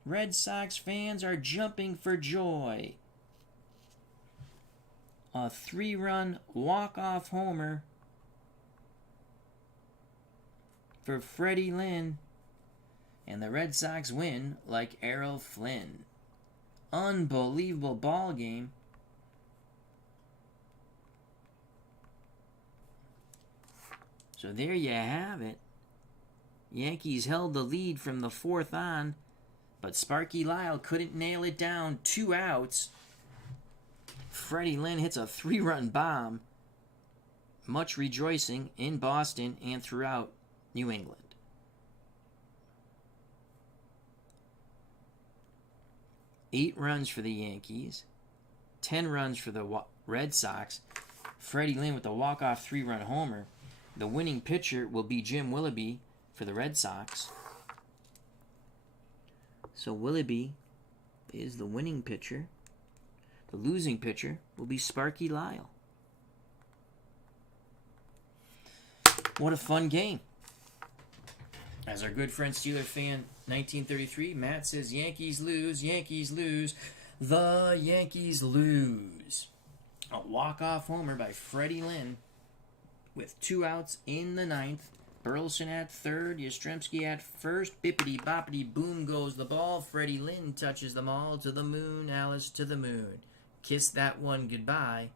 Red Sox fans are jumping for joy. A 3-run walk-off homer for Freddie Lynn. And the Red Sox win like Errol Flynn. Unbelievable ball game. So there you have it. Yankees held the lead from the 4th on, but Sparky Lyle couldn't nail it down. 2 outs. Freddie Lynn hits a 3-run bomb. Much rejoicing in Boston and throughout New England. Eight runs for the Yankees. 10 runs for the Red Sox. Freddie Lynn with the walk-off 3-run homer. The winning pitcher will be Jim Willoughby for the Red Sox. So Willoughby is the winning pitcher. The losing pitcher will be Sparky Lyle. What a fun game. As our good friend Steeler fan 1933, Matt says, Yankees lose, Yankees lose. The Yankees lose. A walk-off homer by Freddie Lynn with 2 outs in the 9th. Burleson at third, Yastrzemski at first. Bippity-boppity, boom goes the ball. Freddie Lynn touches them all to the moon, Alice to the moon. Kiss that one goodbye.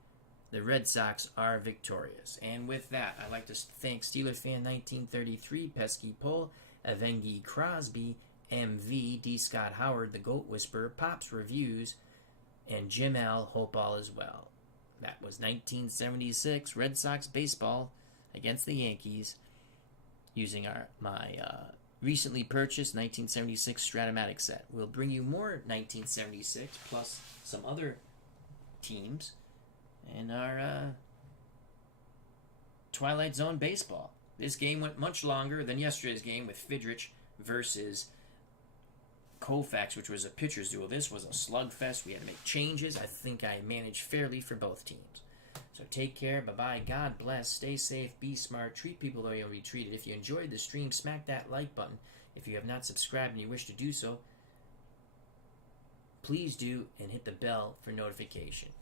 The Red Sox are victorious. And with that, I'd like to thank Steeler fan 1933, Pesky Pull, Avengi Crosby, MV, D. Scott Howard, The Goat Whisperer, Pops Reviews, and Jim L. Hope all is well. That was 1976 Red Sox baseball against the Yankees using my recently purchased 1976 Stratomatic set. We'll bring you more 1976 plus some other teams and our Twilight Zone baseball. This game went much longer than yesterday's game with Fidrich versus Koufax, which was a pitcher's duel. This was a slugfest. We had to make changes. I think I managed fairly for both teams. So take care. Bye-bye. God bless. Stay safe. Be smart. Treat people the way you'll be treated. If you enjoyed the stream, smack that like button. If you have not subscribed and you wish to do so, please do, and hit the bell for notification.